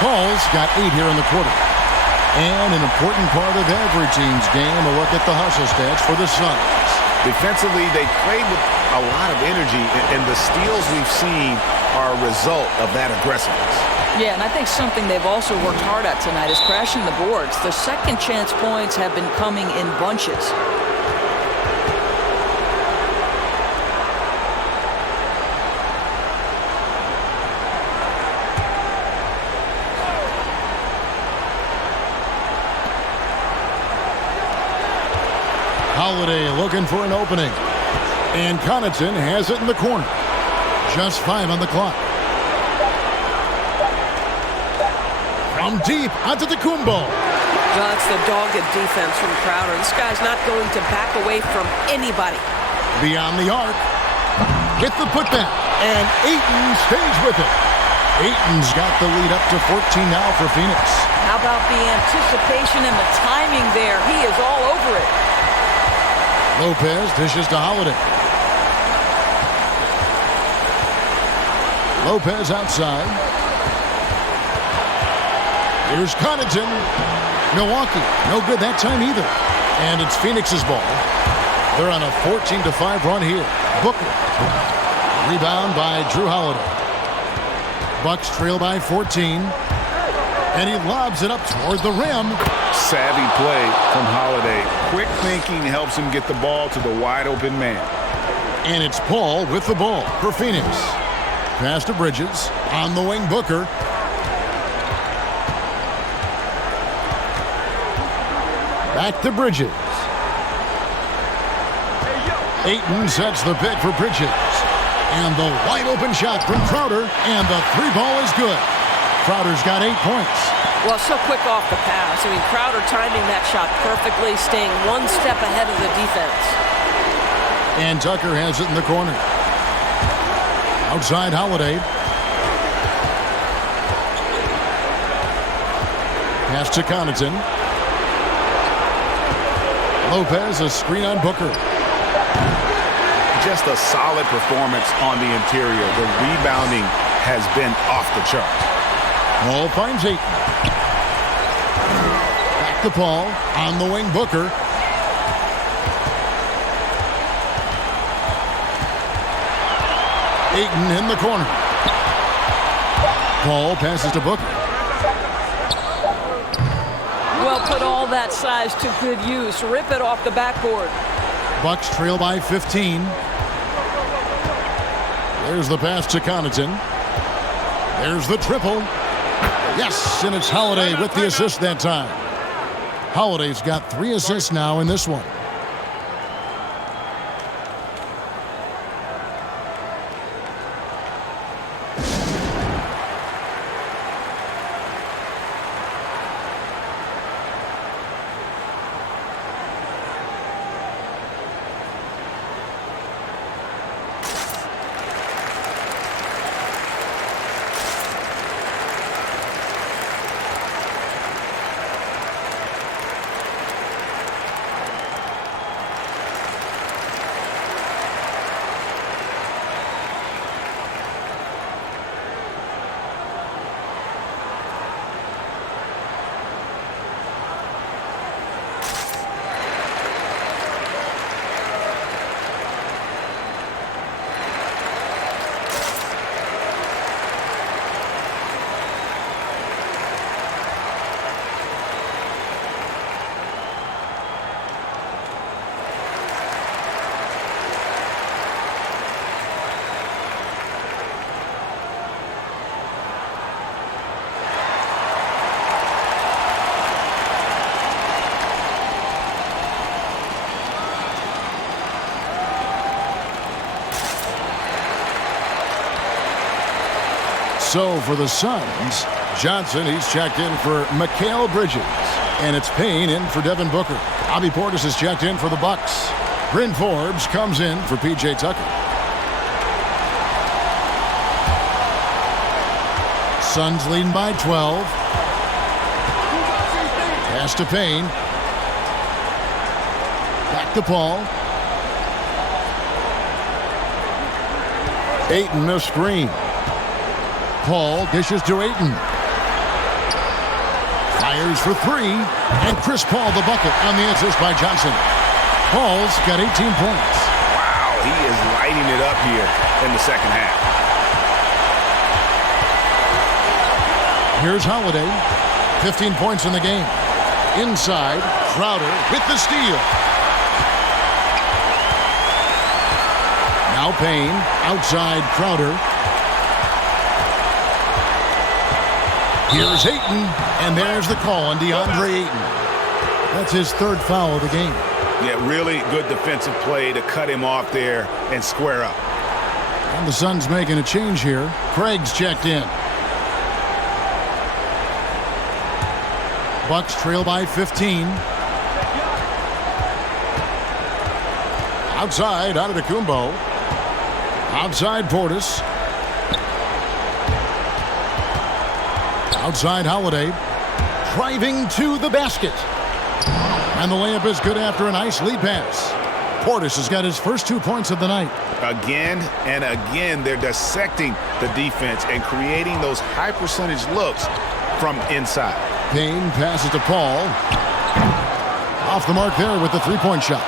Paul's got 8 here in the quarter. And an important part of every team's game, a look at the hustle stats for the Suns. Defensively, they played with a lot of energy, and the steals we've seen are a result of that aggressiveness. Yeah, and I think something they've also worked hard at tonight is crashing the boards. The second chance points have been coming in bunches. Holiday looking for an opening. And Connaughton has it in the corner. Just 5 on the clock. From deep, Antetokounmpo. Well, that's the dogged defense from Crowder. This guy's not going to back away from anybody. Beyond the arc. With the putback. And Ayton stays with it. Ayton's got the lead up to 14 now for Phoenix. How about the anticipation and the timing there? He is all over it. Lopez dishes to Holiday. Lopez outside. Here's Connaughton. Milwaukee, no good that time either. And it's Phoenix's ball. They're on a 14-5 run here. Booker. Rebound by Drew Holiday. Bucks trail by 14. And he lobs it up toward the rim. Savvy play from Holiday. Quick thinking helps him get the ball to the wide open man. And it's Paul with the ball for Phoenix. Pass to Bridges. On the wing, Booker. Back to Bridges. Ayton sets the pick for Bridges. And the wide open shot from Crowder. And the 3 ball is good. Crowder's got 8 points. Well, so quick off the pass. I mean, Crowder timing that shot perfectly, staying one step ahead of the defense. And Tucker has it in the corner. Outside Holiday. Pass to Connaughton. Lopez, a screen on Booker. Just a solid performance on the interior. The rebounding has been off the charts. Paul finds Ayton. Back to Paul. On the wing, Booker. Ayton in the corner. Paul passes to Booker. Well, put all that size to good use. Rip it off the backboard. Bucks trail by 15. There's the pass to Connaughton. There's the triple. Yes, and it's Holiday with the assist that time. Holiday's got 3 assists now in this one. So for the Suns, Johnson, he's checked in for Mikal Bridges. And it's Payne in for Devin Booker. Bobby Portis is checked in for the Bucks. Bryn Forbes comes in for P.J. Tucker. Suns leading by 12. Pass to Payne. Back to Paul. Ayton a screen. Paul dishes to Ayton. Fires for three. And Chris Paul the bucket on the assist by Johnson. Paul's got 18 points. Wow, he is lighting it up here in the second half. Here's Holiday. 15 points in the game. Inside, Crowder with the steal. Now Payne, outside Crowder. Here's Ayton, and there's the call on DeAndre Ayton. That's his third foul of the game. Yeah, really good defensive play to cut him off there and square up. And the Suns making a change here. Craig's checked in. Bucks trail by 15. Outside, Antetokounmpo. Outside, Portis. Outside, Holiday. Driving to the basket. And the layup is good after a nice lead pass. Portis has got his first 2 points of the night. Again and again, they're dissecting the defense and creating those high percentage looks from inside. Payne passes to Paul. Off the mark there with the three-point shot.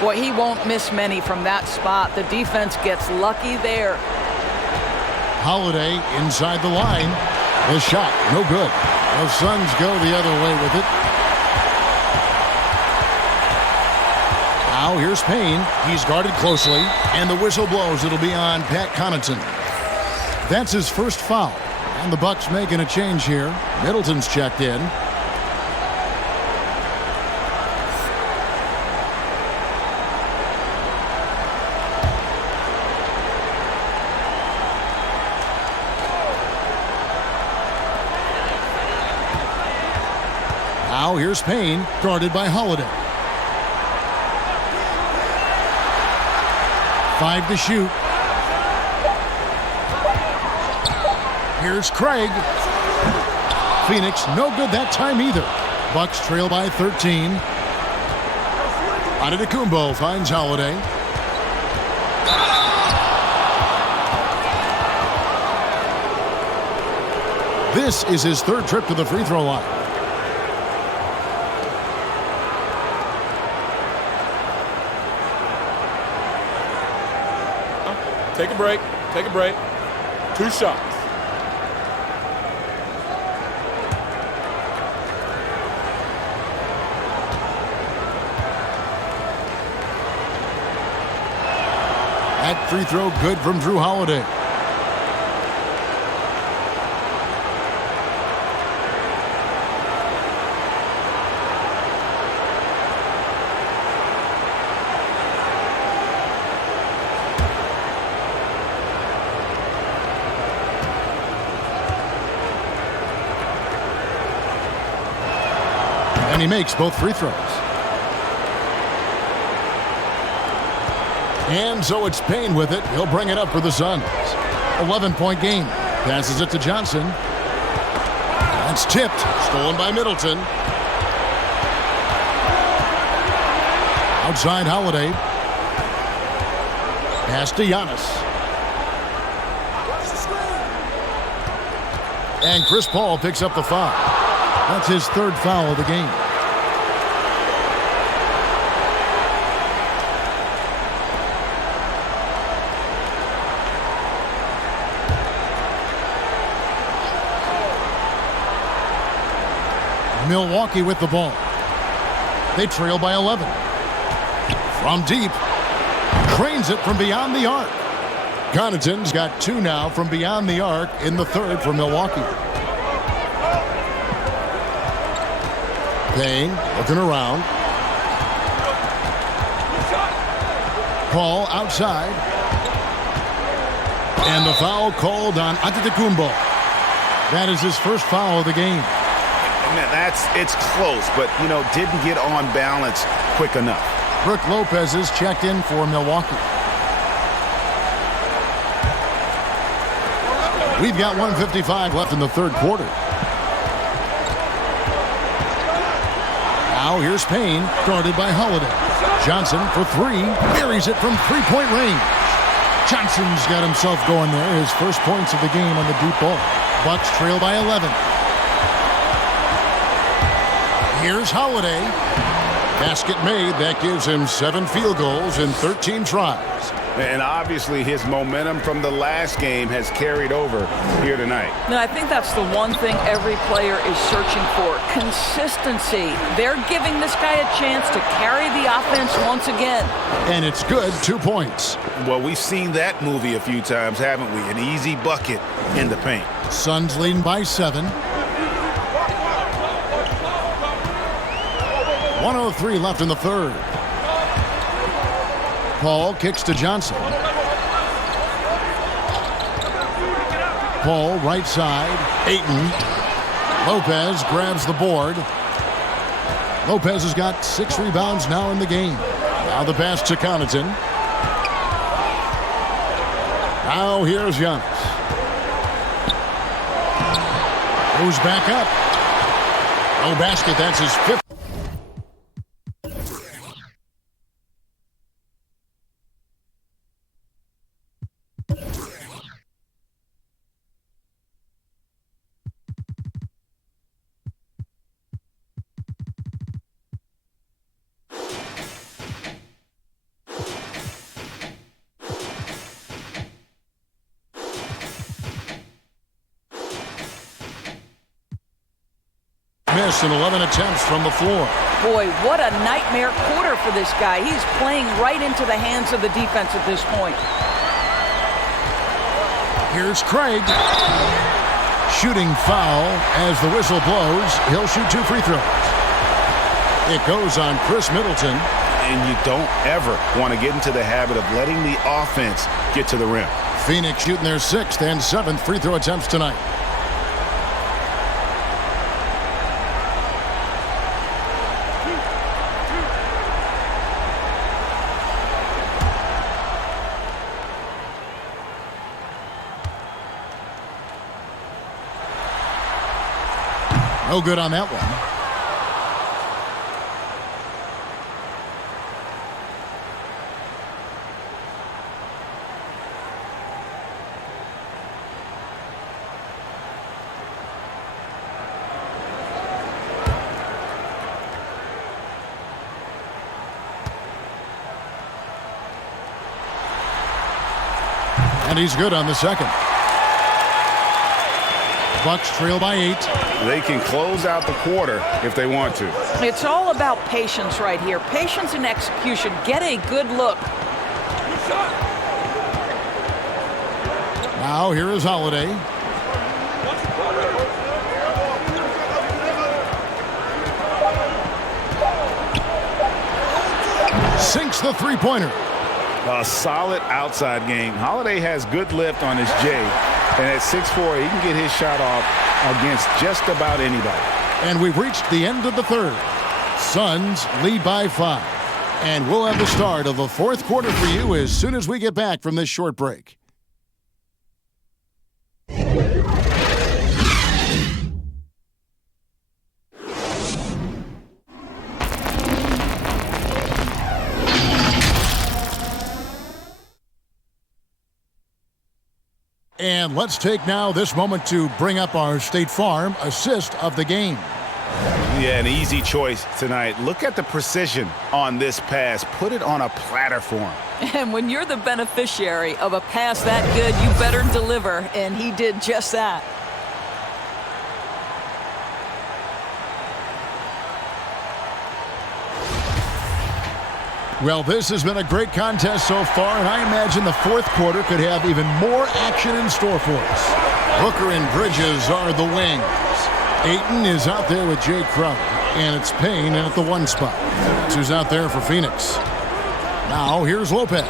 Boy, he won't miss many from that spot. The defense gets lucky there. Holiday inside the line. The shot, no good. The Suns go the other way with it. Now here's Payne. He's guarded closely, and the whistle blows. It'll be on Pat Connaughton. That's his first foul. And the Bucks making a change here. Middleton's checked in. Now here's Payne, guarded by Holiday. 5 to shoot. Here's Craig. Phoenix, no good that time either. Bucks trail by 13. Antetokounmpo finds Holiday. This is his third trip to the free throw line. Take a break. Take a break. 2 shots. That free throw good from Drew Holiday. And he makes both free throws. And so it's Payne with it. He'll bring it up for the Suns. 11-point game. Passes it to Johnson. That's tipped. Stolen by Middleton. Outside Holiday. Pass to Giannis. And Chris Paul picks up the foul. That's his third foul of the game. Milwaukee with the ball. They trail by 11. From deep. Cranes it from beyond the arc. Connaughton's got 2 now from beyond the arc in the third for Milwaukee. Payne looking around. Paul outside. And the foul called on Antetokounmpo. That is his first foul of the game. Man, it's close, but, didn't get on balance quick enough. Brook Lopez is checked in for Milwaukee. We've got 1:55 left in the third quarter. Now here's Payne, guarded by Holiday. Johnson for three, buries it from three-point range. Johnson's got himself going there, his first points of the game on the deep ball. Bucks trail by 11. Here's Holiday. Basket made. That gives him 7 field goals in 13 tries. And obviously his momentum from the last game has carried over here tonight. No, I think that's the one thing every player is searching for. Consistency. They're giving this guy a chance to carry the offense once again. And it's good, 2 points. Well, we've seen that movie a few times, haven't we? An easy bucket in the paint. Suns leading by 7. 1:03 left in the third. Paul kicks to Johnson. Paul right side. Ayton. Lopez grabs the board. Lopez has got 6 rebounds now in the game. Now the pass to Connaughton. Now here's Giannis. Goes back up. No basket. That's his 5th. Miss in 11 attempts from the floor. Boy, what a nightmare quarter for this guy. He's playing right into the hands of the defense at this point. Here's Craig. Shooting foul as the whistle blows. He'll shoot 2 free throws. It goes on Chris Middleton. And you don't ever want to get into the habit of letting the offense get to the rim. Phoenix shooting their 6th and 7th free throw attempts tonight. No good on that one. And he's good on the second. Bucks trail by 8. They can close out the quarter if they want to. It's all about patience right here. Patience and execution. Get a good look. Now here is Holiday. Sinks the three-pointer. A solid outside game. Holiday has good lift on his J. And at 6'4", he can get his shot off against just about anybody. And we've reached the end of the third. Suns lead by 5. And we'll have the start of the fourth quarter for you as soon as we get back from this short break. And let's take now this moment to bring up our State Farm assist of the game. Yeah, an easy choice tonight. Look at the precision on this pass. Put it on a platter for him. And when you're the beneficiary of a pass that good, you better deliver. And he did just that. Well, this has been a great contest so far, and I imagine the fourth quarter could have even more action in store for us. Booker and Bridges are the wings. Ayton is out there with Jay Crowder, and it's Payne in at the 1 spot. Who's out there for Phoenix. Now here's Lopez.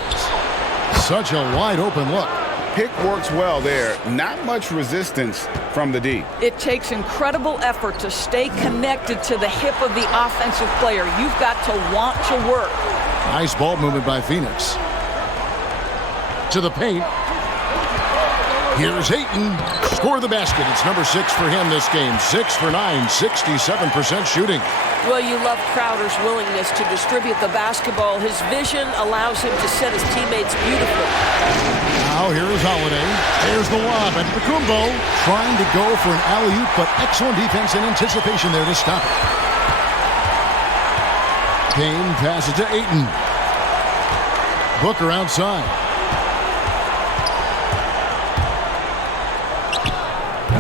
Such a wide open look. pick works well there. Not much resistance from the D. It takes incredible effort to stay connected to the hip of the offensive player. You've got to want to work. Nice ball movement by Phoenix. To the paint. Here's Ayton. Score the basket. It's number 6 for him this game. 6 for 9, 67% shooting. Well, you love Crowder's willingness to distribute the basketball. His vision allows him to set his teammates beautifully. Now here is Holiday. There's the lob at Kumbo. Trying to go for an alley-oop, but excellent defense and anticipation there to stop it. Payne passes to Ayton. Booker outside.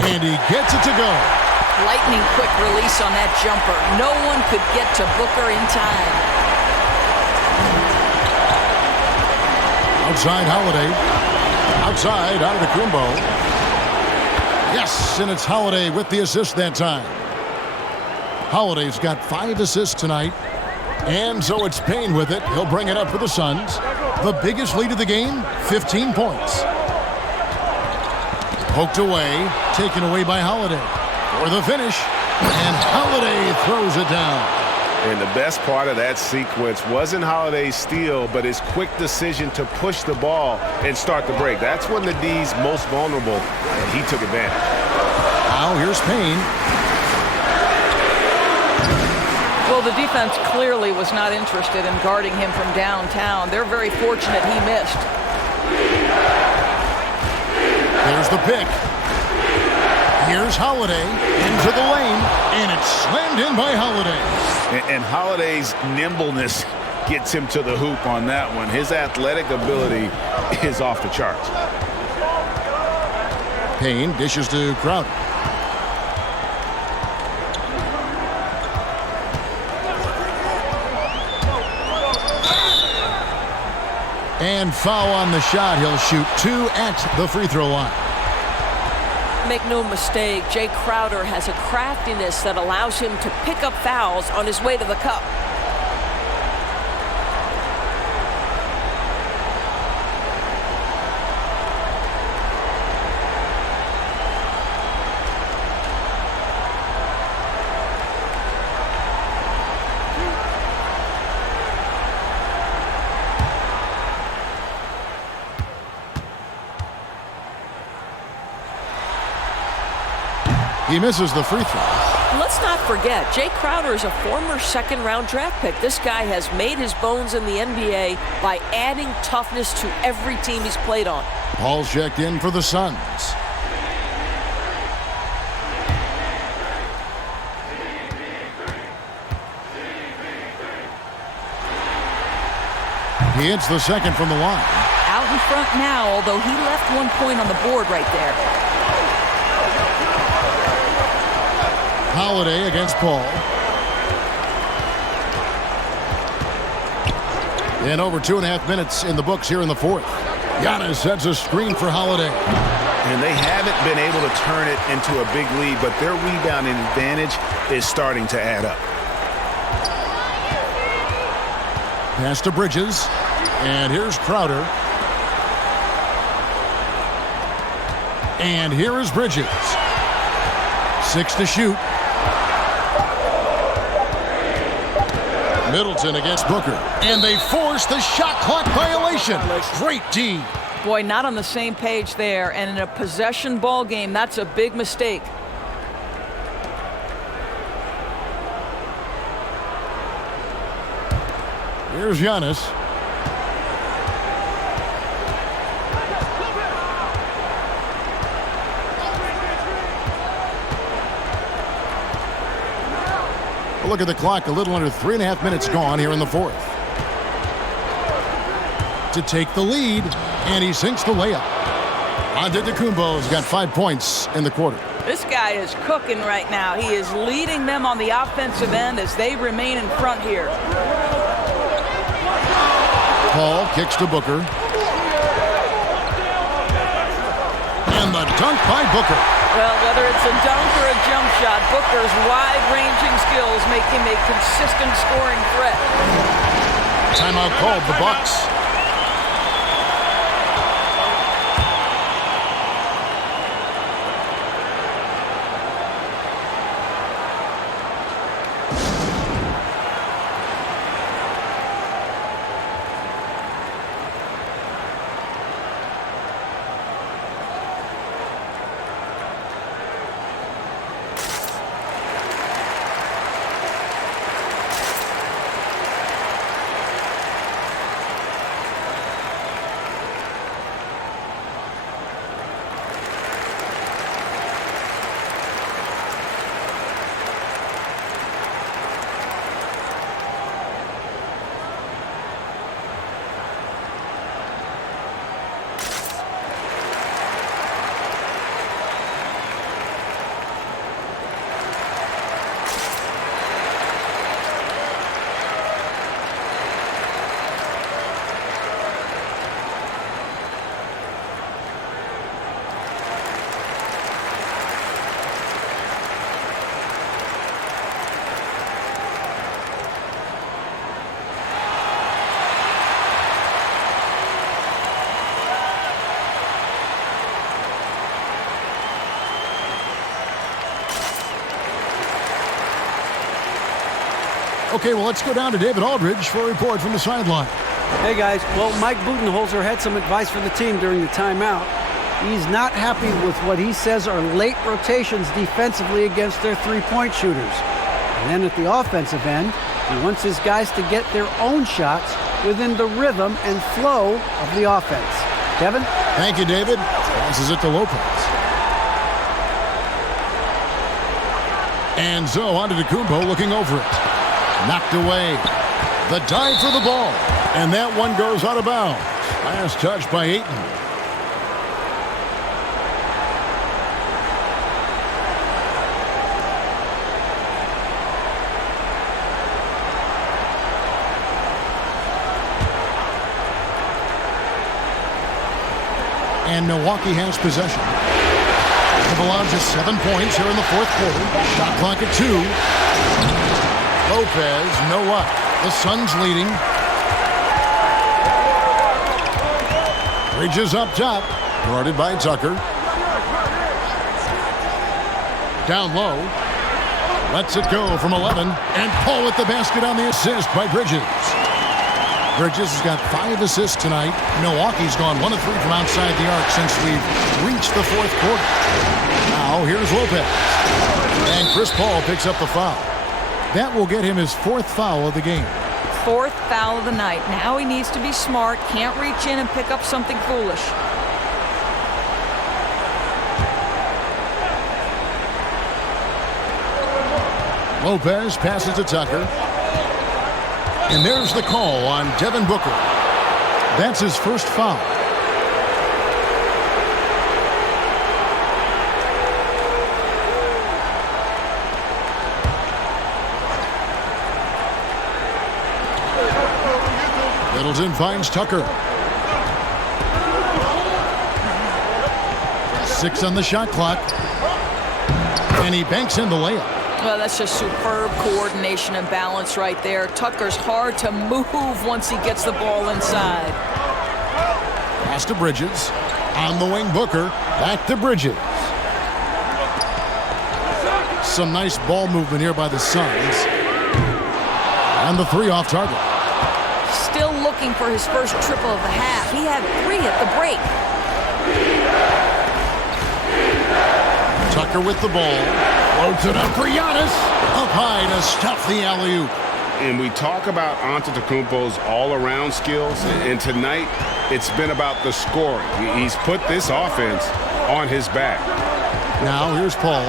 And he gets it to go. Lightning quick release on that jumper. No one could get to Booker in time. Outside Holiday. Outside out of the Kumbo. Yes, and it's Holiday with the assist that time. Holiday's got 5 assists tonight. And so it's Payne with it. He'll bring it up for the Suns. The biggest lead of the game, 15 points. Poked away, taken away by Holiday. For the finish, and Holiday throws it down. And the best part of that sequence wasn't Holiday's steal, but his quick decision to push the ball and start the break. That's when the D's most vulnerable, and he took advantage. Now here's Payne. Well, the defense clearly was not interested in guarding him from downtown. They're very fortunate he missed. There's the pick. Here's Holiday into the lane, and it's slammed in by Holiday. And Holiday's nimbleness gets him to the hoop on that one. His athletic ability is off the charts. Payne dishes to Crowder. And foul on the shot. He'll shoot 2 at the free throw line. Make no mistake, Jay Crowder has a craftiness that allows him to pick up fouls on his way to the cup. He misses the free throw. Let's not forget, Jay Crowder is a former second-round draft pick. This guy has made his bones in the NBA by adding toughness to every team he's played on. Paul's checked in for the Suns. He hits the second from the line. Out in front now, although he left 1 point on the board right there. Holiday against Paul. And over 2.5 minutes in the books here in the fourth. Giannis sets a screen for Holiday. And they haven't been able to turn it into a big lead, but their rebounding advantage is starting to add up. Pass to Bridges. And here's Crowder. And here is Bridges. 6 to shoot. Middleton against Booker. And they force the shot clock violation. Great D. Boy, not on the same page there. And in a possession ball game, that's a big mistake. Here's Giannis. Look at the clock, a little under 3.5 minutes gone here in the fourth. To take the lead, and he sinks the layup. Antetokounmpo's got 5 points in the quarter. This guy is cooking right now. He is leading them on the offensive end as they remain in front here. Paul kicks to Booker. And the dunk by Booker. Well, whether it's a dunk or a jump shot, Booker's wide-ranging skills make him a consistent scoring threat. Timeout called, the Bucks. Okay, well, let's go down to David Aldridge for a report from the sideline. Hey, guys. Well, Mike Budenholzer had some advice for the team during the timeout. He's not happy with what he says are late rotations defensively against their three-point shooters. And then at the offensive end, he wants his guys to get their own shots within the rhythm and flow of the offense. Kevin? Thank you, David. Passes it to Lopez. And so on to Antetokounmpo looking over it. Knocked away. The dive for the ball. And that one goes out of bounds. Last touch by Ayton. And Milwaukee has possession. Avalanche has 7 points here in the fourth quarter. Shot clock at 2. Lopez, no luck. The Suns leading. Bridges up top. Guarded by Tucker. Down low. Lets it go from 11. And Paul with the basket on the assist by Bridges. Bridges has got 5 assists tonight. Milwaukee's gone 1 of 3 from outside the arc since we've reached the fourth quarter. Now here's Lopez. And Chris Paul picks up the foul. That will get him his 4th foul of the game. 4th foul of the night. Now he needs to be smart. Can't reach in and pick up something foolish. Lopez passes to Tucker. And there's the call on Devin Booker. That's his first foul. Middleton finds Tucker. 6 on the shot clock. And he banks in the layup. Well, that's just superb coordination and balance right there. Tucker's hard to move once he gets the ball inside. Pass to Bridges. On the wing, Booker. Back to Bridges. Some nice ball movement here by the Suns. And the 3 off target. Still looking for his first triple of the half. He had 3 at the break. Tucker with the ball. Floats it up for Giannis. Up high to stuff the alley-oop. And we talk about Antetokounmpo's all-around skills, and tonight it's been about the scoring. He's put this offense on his back. Now here's Paul.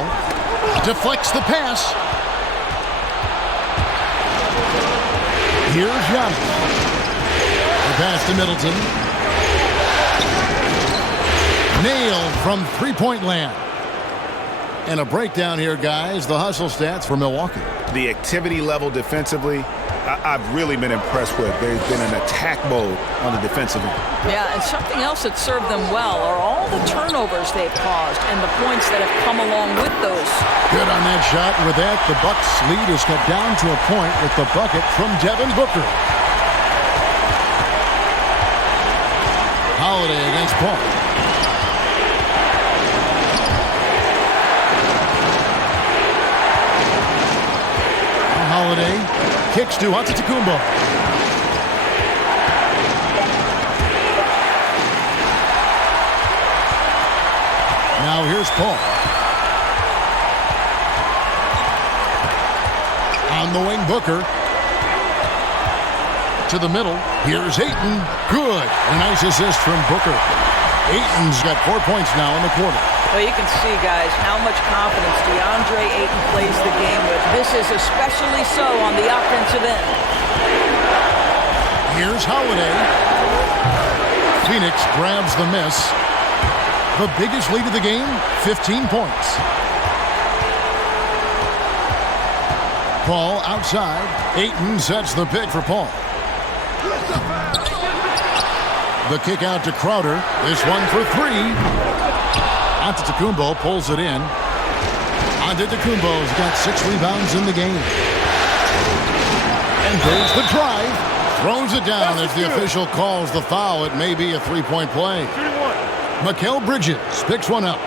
Deflects the pass. Here's Giannis. The pass to Middleton. Nailed from three-point land. And a breakdown here, guys. The hustle stats for Milwaukee. The activity level defensively, I've really been impressed with. There's been an attack mode on the defensive end. Yeah, and something else that served them well are all the turnovers they've caused and the points that have come along with those. Good on that shot. And with that, the Bucks' lead is cut down to a point with the bucket from Devin Booker. Holiday against Paul. Holiday kicks to Antetokounmpo. Now here's Paul. On the wing, Booker. To the middle. Here's Ayton. Good. A nice assist from Booker. Ayton's got 4 points now in the quarter. Well, you can see, guys, how much confidence DeAndre Ayton plays the game with. This is especially so on the offensive end. Here's Holiday. Phoenix grabs the miss. The biggest lead of the game, 15 points. Paul outside. Ayton sets the pick for Paul. The kick out to Crowder. This one for 3. Antetokounmpo pulls it in. Antetokounmpo's got 6 rebounds in the game. And there's the drive. Throws it down as the official calls the foul. It may be a 3-point play. Mikal Bridges picks one up.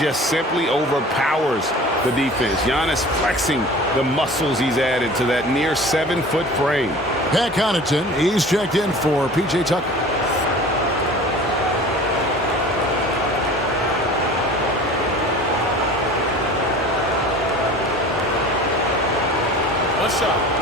just simply overpowers the defense. Giannis flexing the muscles he's added to that near 7-foot frame. Pat Connaughton, he's checked in for P.J. Tucker. One shot.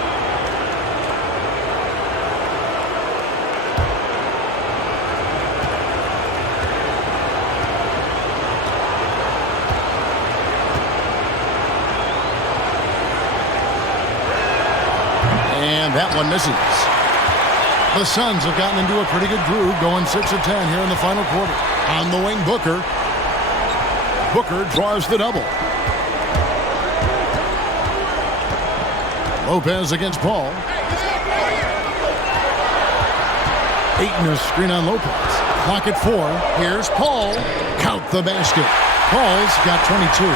And that one misses. The Suns have gotten into a pretty good groove, going 6 of 10 here in the final quarter. On the wing, Booker. Booker draws the double. Lopez against Paul. Ayton a screen on Lopez. Clock at 4. Here's Paul. Count the basket. Paul's got 22.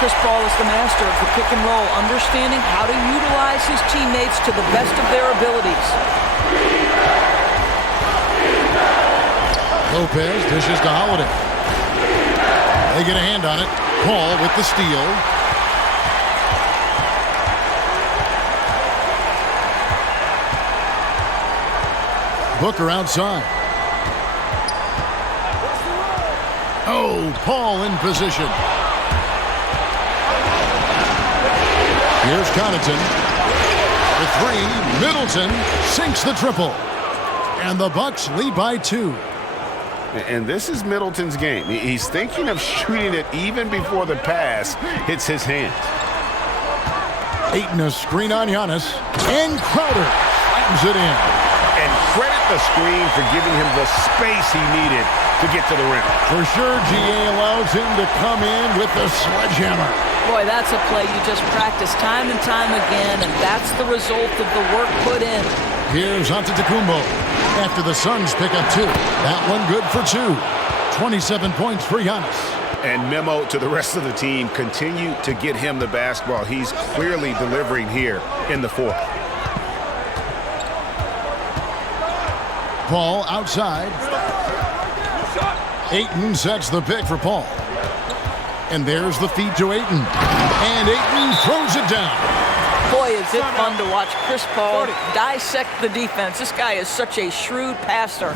Chris Paul is the master of the pick and roll, understanding how to utilize his teammates to the best of their abilities. Lopez dishes to Holiday. They get a hand on it. Paul with the steal. Booker outside. Oh, Paul in position. Here's Connaughton. The three, Middleton sinks the triple. And the Bucks lead by 2. And this is Middleton's game. He's thinking of shooting it even before the pass hits his hand. Ayton a screen on Giannis. And Crowder slams it in. And credit the screen for giving him the space he needed to get to the rim. For sure, GA allows him to come in with the sledgehammer. Boy, that's a play you just practice time and time again, and that's the result of the work put in. Here's Antetokounmpo after the Suns pick up 2. That one good for 2. 27 points for Giannis. And memo to the rest of the team, continue to get him the basketball. He's clearly delivering here in the fourth. Paul outside. Ayton sets the pick for Paul. And there's the feed to Ayton. And Ayton throws it down. Boy, is it fun to watch Chris Paul dissect the defense. This guy is such a shrewd passer.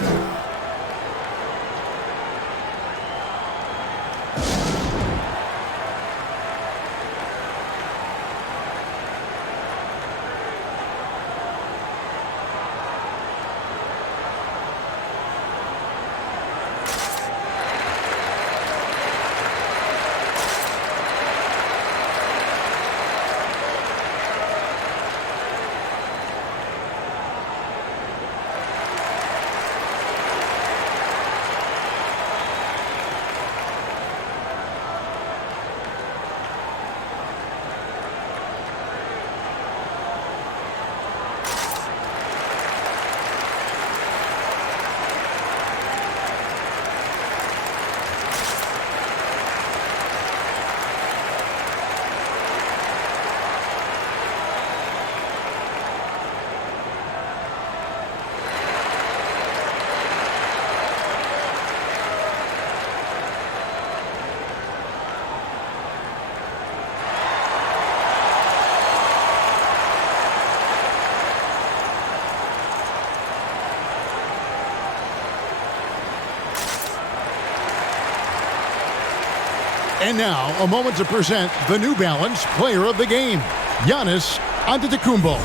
And now, a moment to present the New Balance Player of the Game, Giannis Antetokounmpo.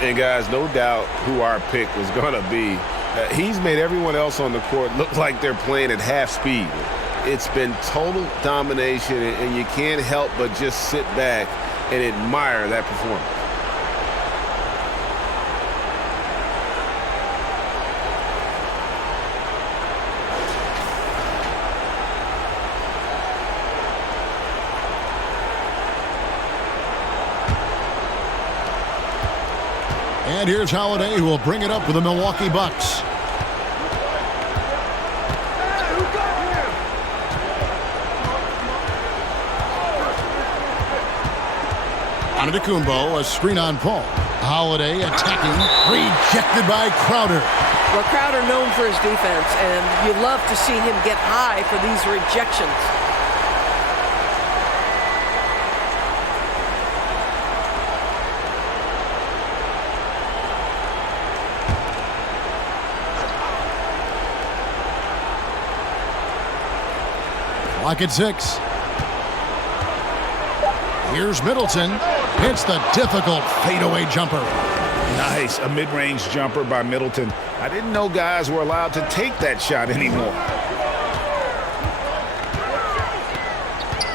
And guys, no doubt who our pick was going to be. He's made everyone else on the court look like they're playing at half speed. It's been total domination, and you can't help but just sit back and admire that performance. And here's Holiday, who will bring it up for the Milwaukee Bucks. Antetokounmpo, a screen on Paul. Holiday attacking, rejected by Crowder. Well, Crowder known for his defense, and you love to see him get high for these rejections. Clock at 6. Here's Middleton. Hits the difficult fadeaway jumper. Nice, a mid-range jumper by Middleton. I didn't know guys were allowed to take that shot anymore.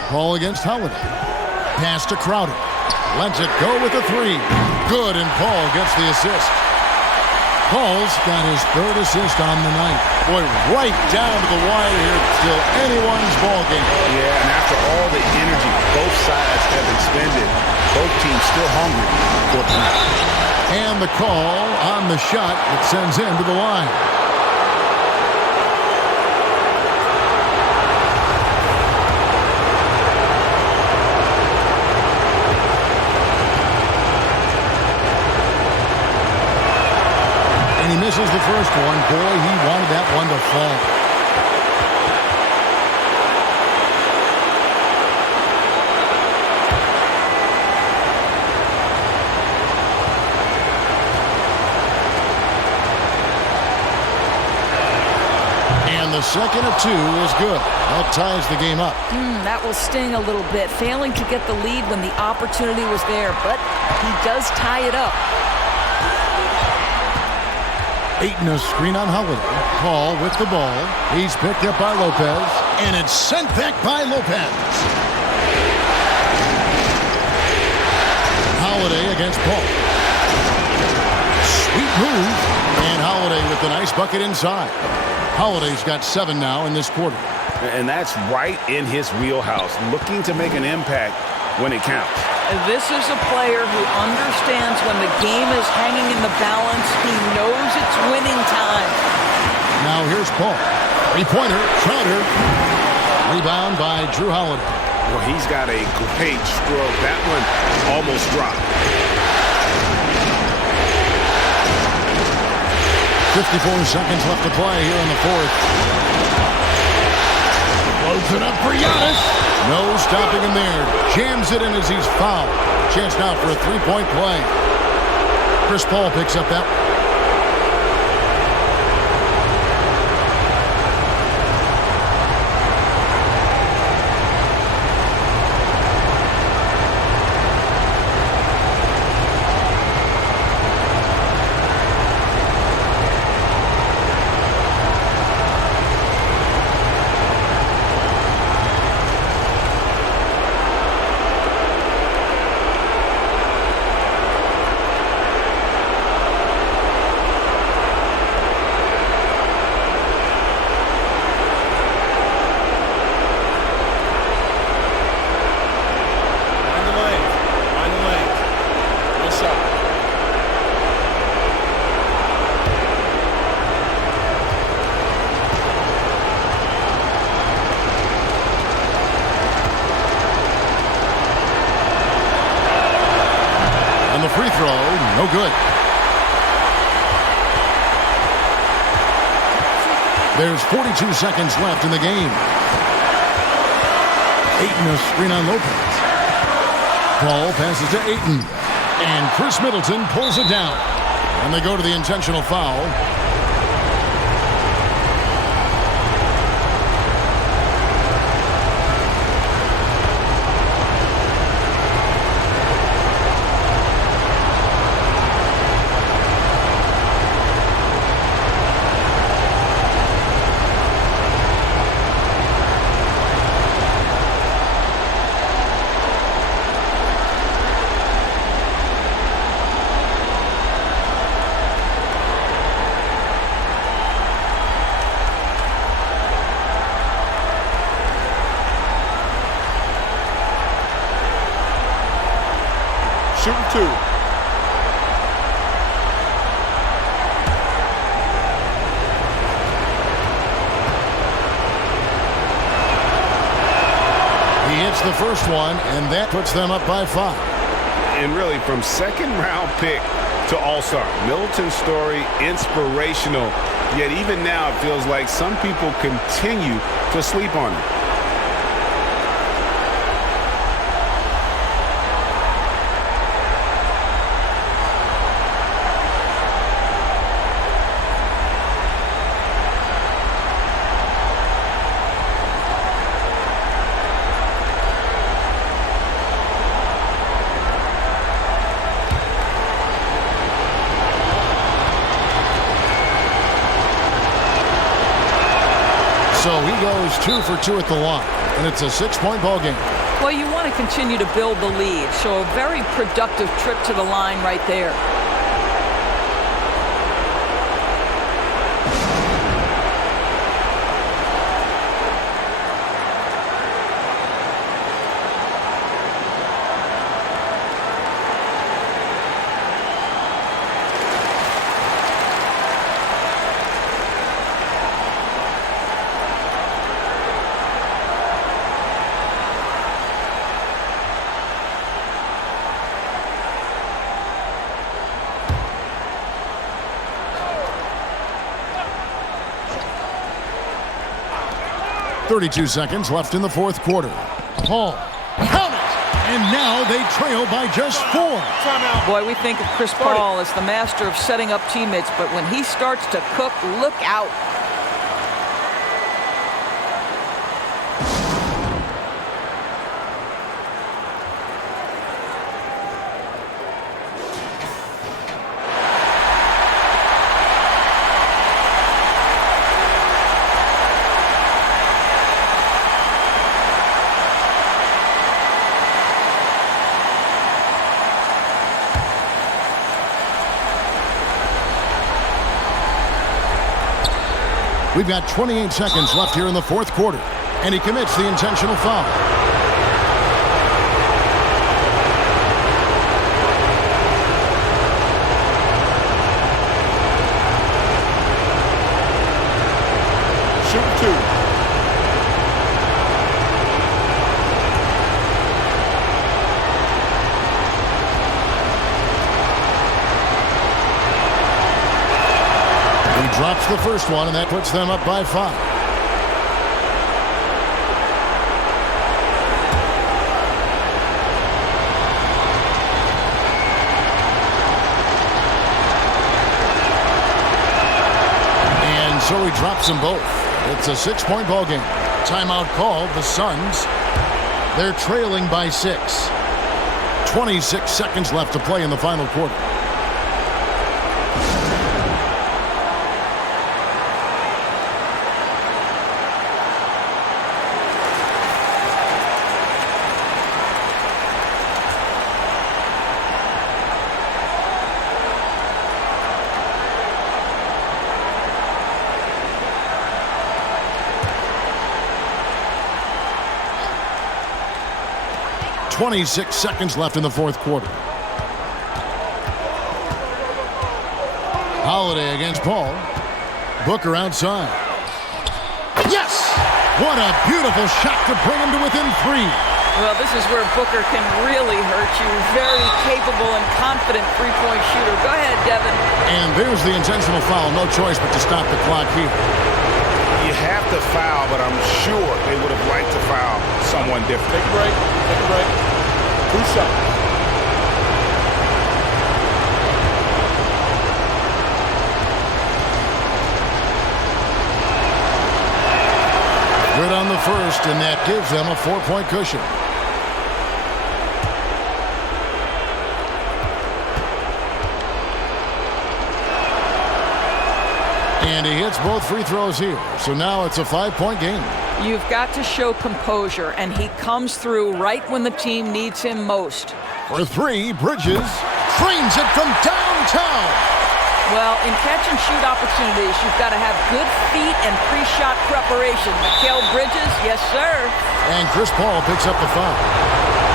Ball against Holiday. Pass to Crowder. Lets it go with the 3. Good, and Paul gets the assist. Paul's got his 3rd assist on the night. Boy, right down to the wire here. Still anyone's ball game. Yeah, and after all the energy both sides have expended, both teams still hungry for tonight. And the call on the shot that sends him to the line. And he misses the first one. Boy, he wanted that one to fall. The second of 2 is good. That ties the game up. That will sting a little bit. Failing to get the lead when the opportunity was there, but he does tie it up. Ayton a screen on Holiday. Paul with the ball. He's picked up by Lopez, and it's sent back by Lopez. Holiday against Paul. Sweet move, and Holiday with the nice bucket inside. Holiday's got 7 now in this quarter. And that's right in his wheelhouse, looking to make an impact when it counts. This is a player who understands when the game is hanging in the balance. He knows it's winning time. Now here's Paul. 3-pointer, Crowder. Rebound by Drew Holiday. Well, he's got a great stroke. That one almost dropped. 54 seconds left to play here in the 4th. Floats it up for Giannis. No stopping him there. Jams it in as he's fouled. Chance now for a 3-point play. Chris Paul picks up that. Free throw, no good. There's 42 seconds left in the game. Ayton a screen on Lopez. Paul passes to Ayton. And Chris Middleton pulls it down. And they go to the intentional foul. Shooting 2. He hits the first one, and that puts them up by 5. And really, from second-round pick to all-star, Middleton's story inspirational. Yet even now, it feels like some people continue to sleep on him. So he goes 2 for 2 at the line, and it's a 6-point ball game. Well, you want to continue to build the lead, so a very productive trip to the line right there. .32 seconds left in the fourth quarter. Paul, count it! And now they trail by just 4. Boy, we think of Chris Paul as the master of setting up teammates, but when he starts to cook, look out. We've got 28 seconds left here in the fourth quarter, and he commits the intentional foul. Shoot 2. Drops the first one, and that puts them up by 5. And so he drops them both. It's a 6-point ball game. Timeout called. The Suns, they're trailing by 6. 26 seconds left to play in the final quarter. .26 seconds left in the fourth quarter. Holiday against Paul. Booker outside. Yes! What a beautiful shot to bring him to within 3. Well, this is where Booker can really hurt you. Very capable and confident three-point shooter. Go ahead, Devin. And there's the intentional foul. No choice but to stop the clock here. You have to foul, but I'm sure they would have liked to foul someone different. Take a break. Take a break. 2 shots. Good on the first, and that gives them a 4-point cushion. And he hits both free throws here. So now it's a 5-point game. You've got to show composure, and he comes through right when the team needs him most. For 3, Bridges trains it from downtown. Well, in catch-and-shoot opportunities, you've got to have good feet and pre-shot preparation. Mikal Bridges, yes, sir. And Chris Paul picks up the foul.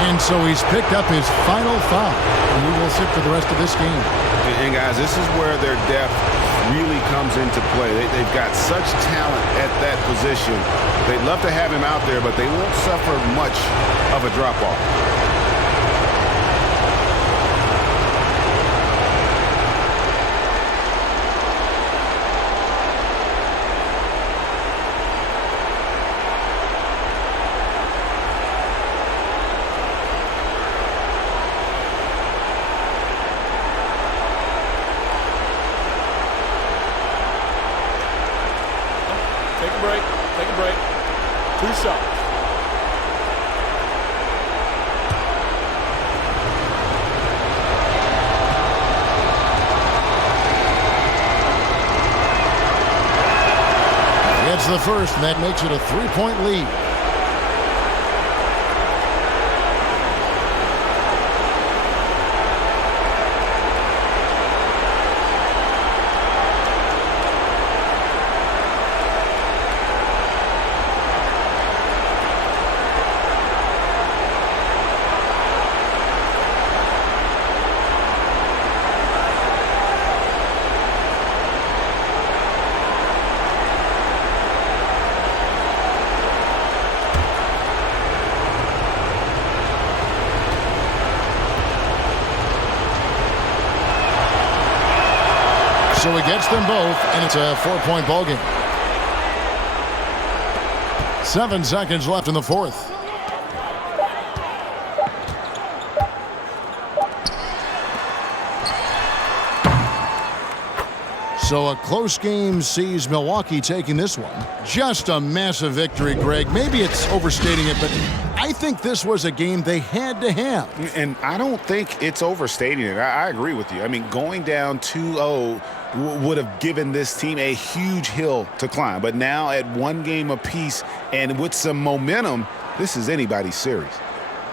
And so he's picked up his final foul. And he will sit for the rest of this game. And guys, this is where their depth really comes into play. They've got such talent at that position. They'd love to have him out there, but they won't suffer much of a drop-off. Take a break. Take a break. 2 shots. Gets the first, and that makes it a 3-point lead. So he gets them both, and it's a 4-point ball game. 7 seconds left in the fourth. So a close game sees Milwaukee taking this one. Just a massive victory, Greg. Maybe it's overstating it, but I think this was a game they had to have. And I don't think it's overstating it. I agree with you. I mean, going down 2-0 would have given this team a huge hill to climb. But now at one game apiece and with some momentum, this is anybody's series.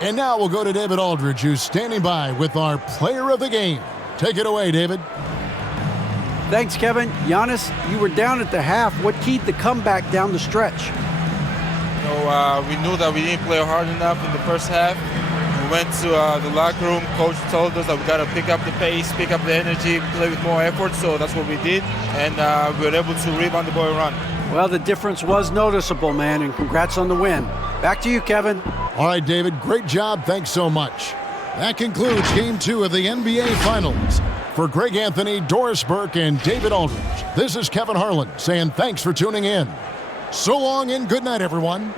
And now we'll go to David Aldridge, who's standing by with our player of the game. Take it away, David. Thanks, Kevin. Giannis, you were down at the half. What keyed the comeback down the stretch? We knew that we didn't play hard enough in the first half. We went to the locker room. Coach told us that we got to pick up the pace, pick up the energy, play with more effort. So that's what we did, and we were able to rebound the ball and run. Well, the difference was noticeable, man, and congrats on the win. Back to you, Kevin. All right, David, great job. Thanks so much. That concludes Game 2 of the NBA Finals. For Greg Anthony, Doris Burke, and David Aldridge, this is Kevin Harlan saying thanks for tuning in. So long and good night, everyone.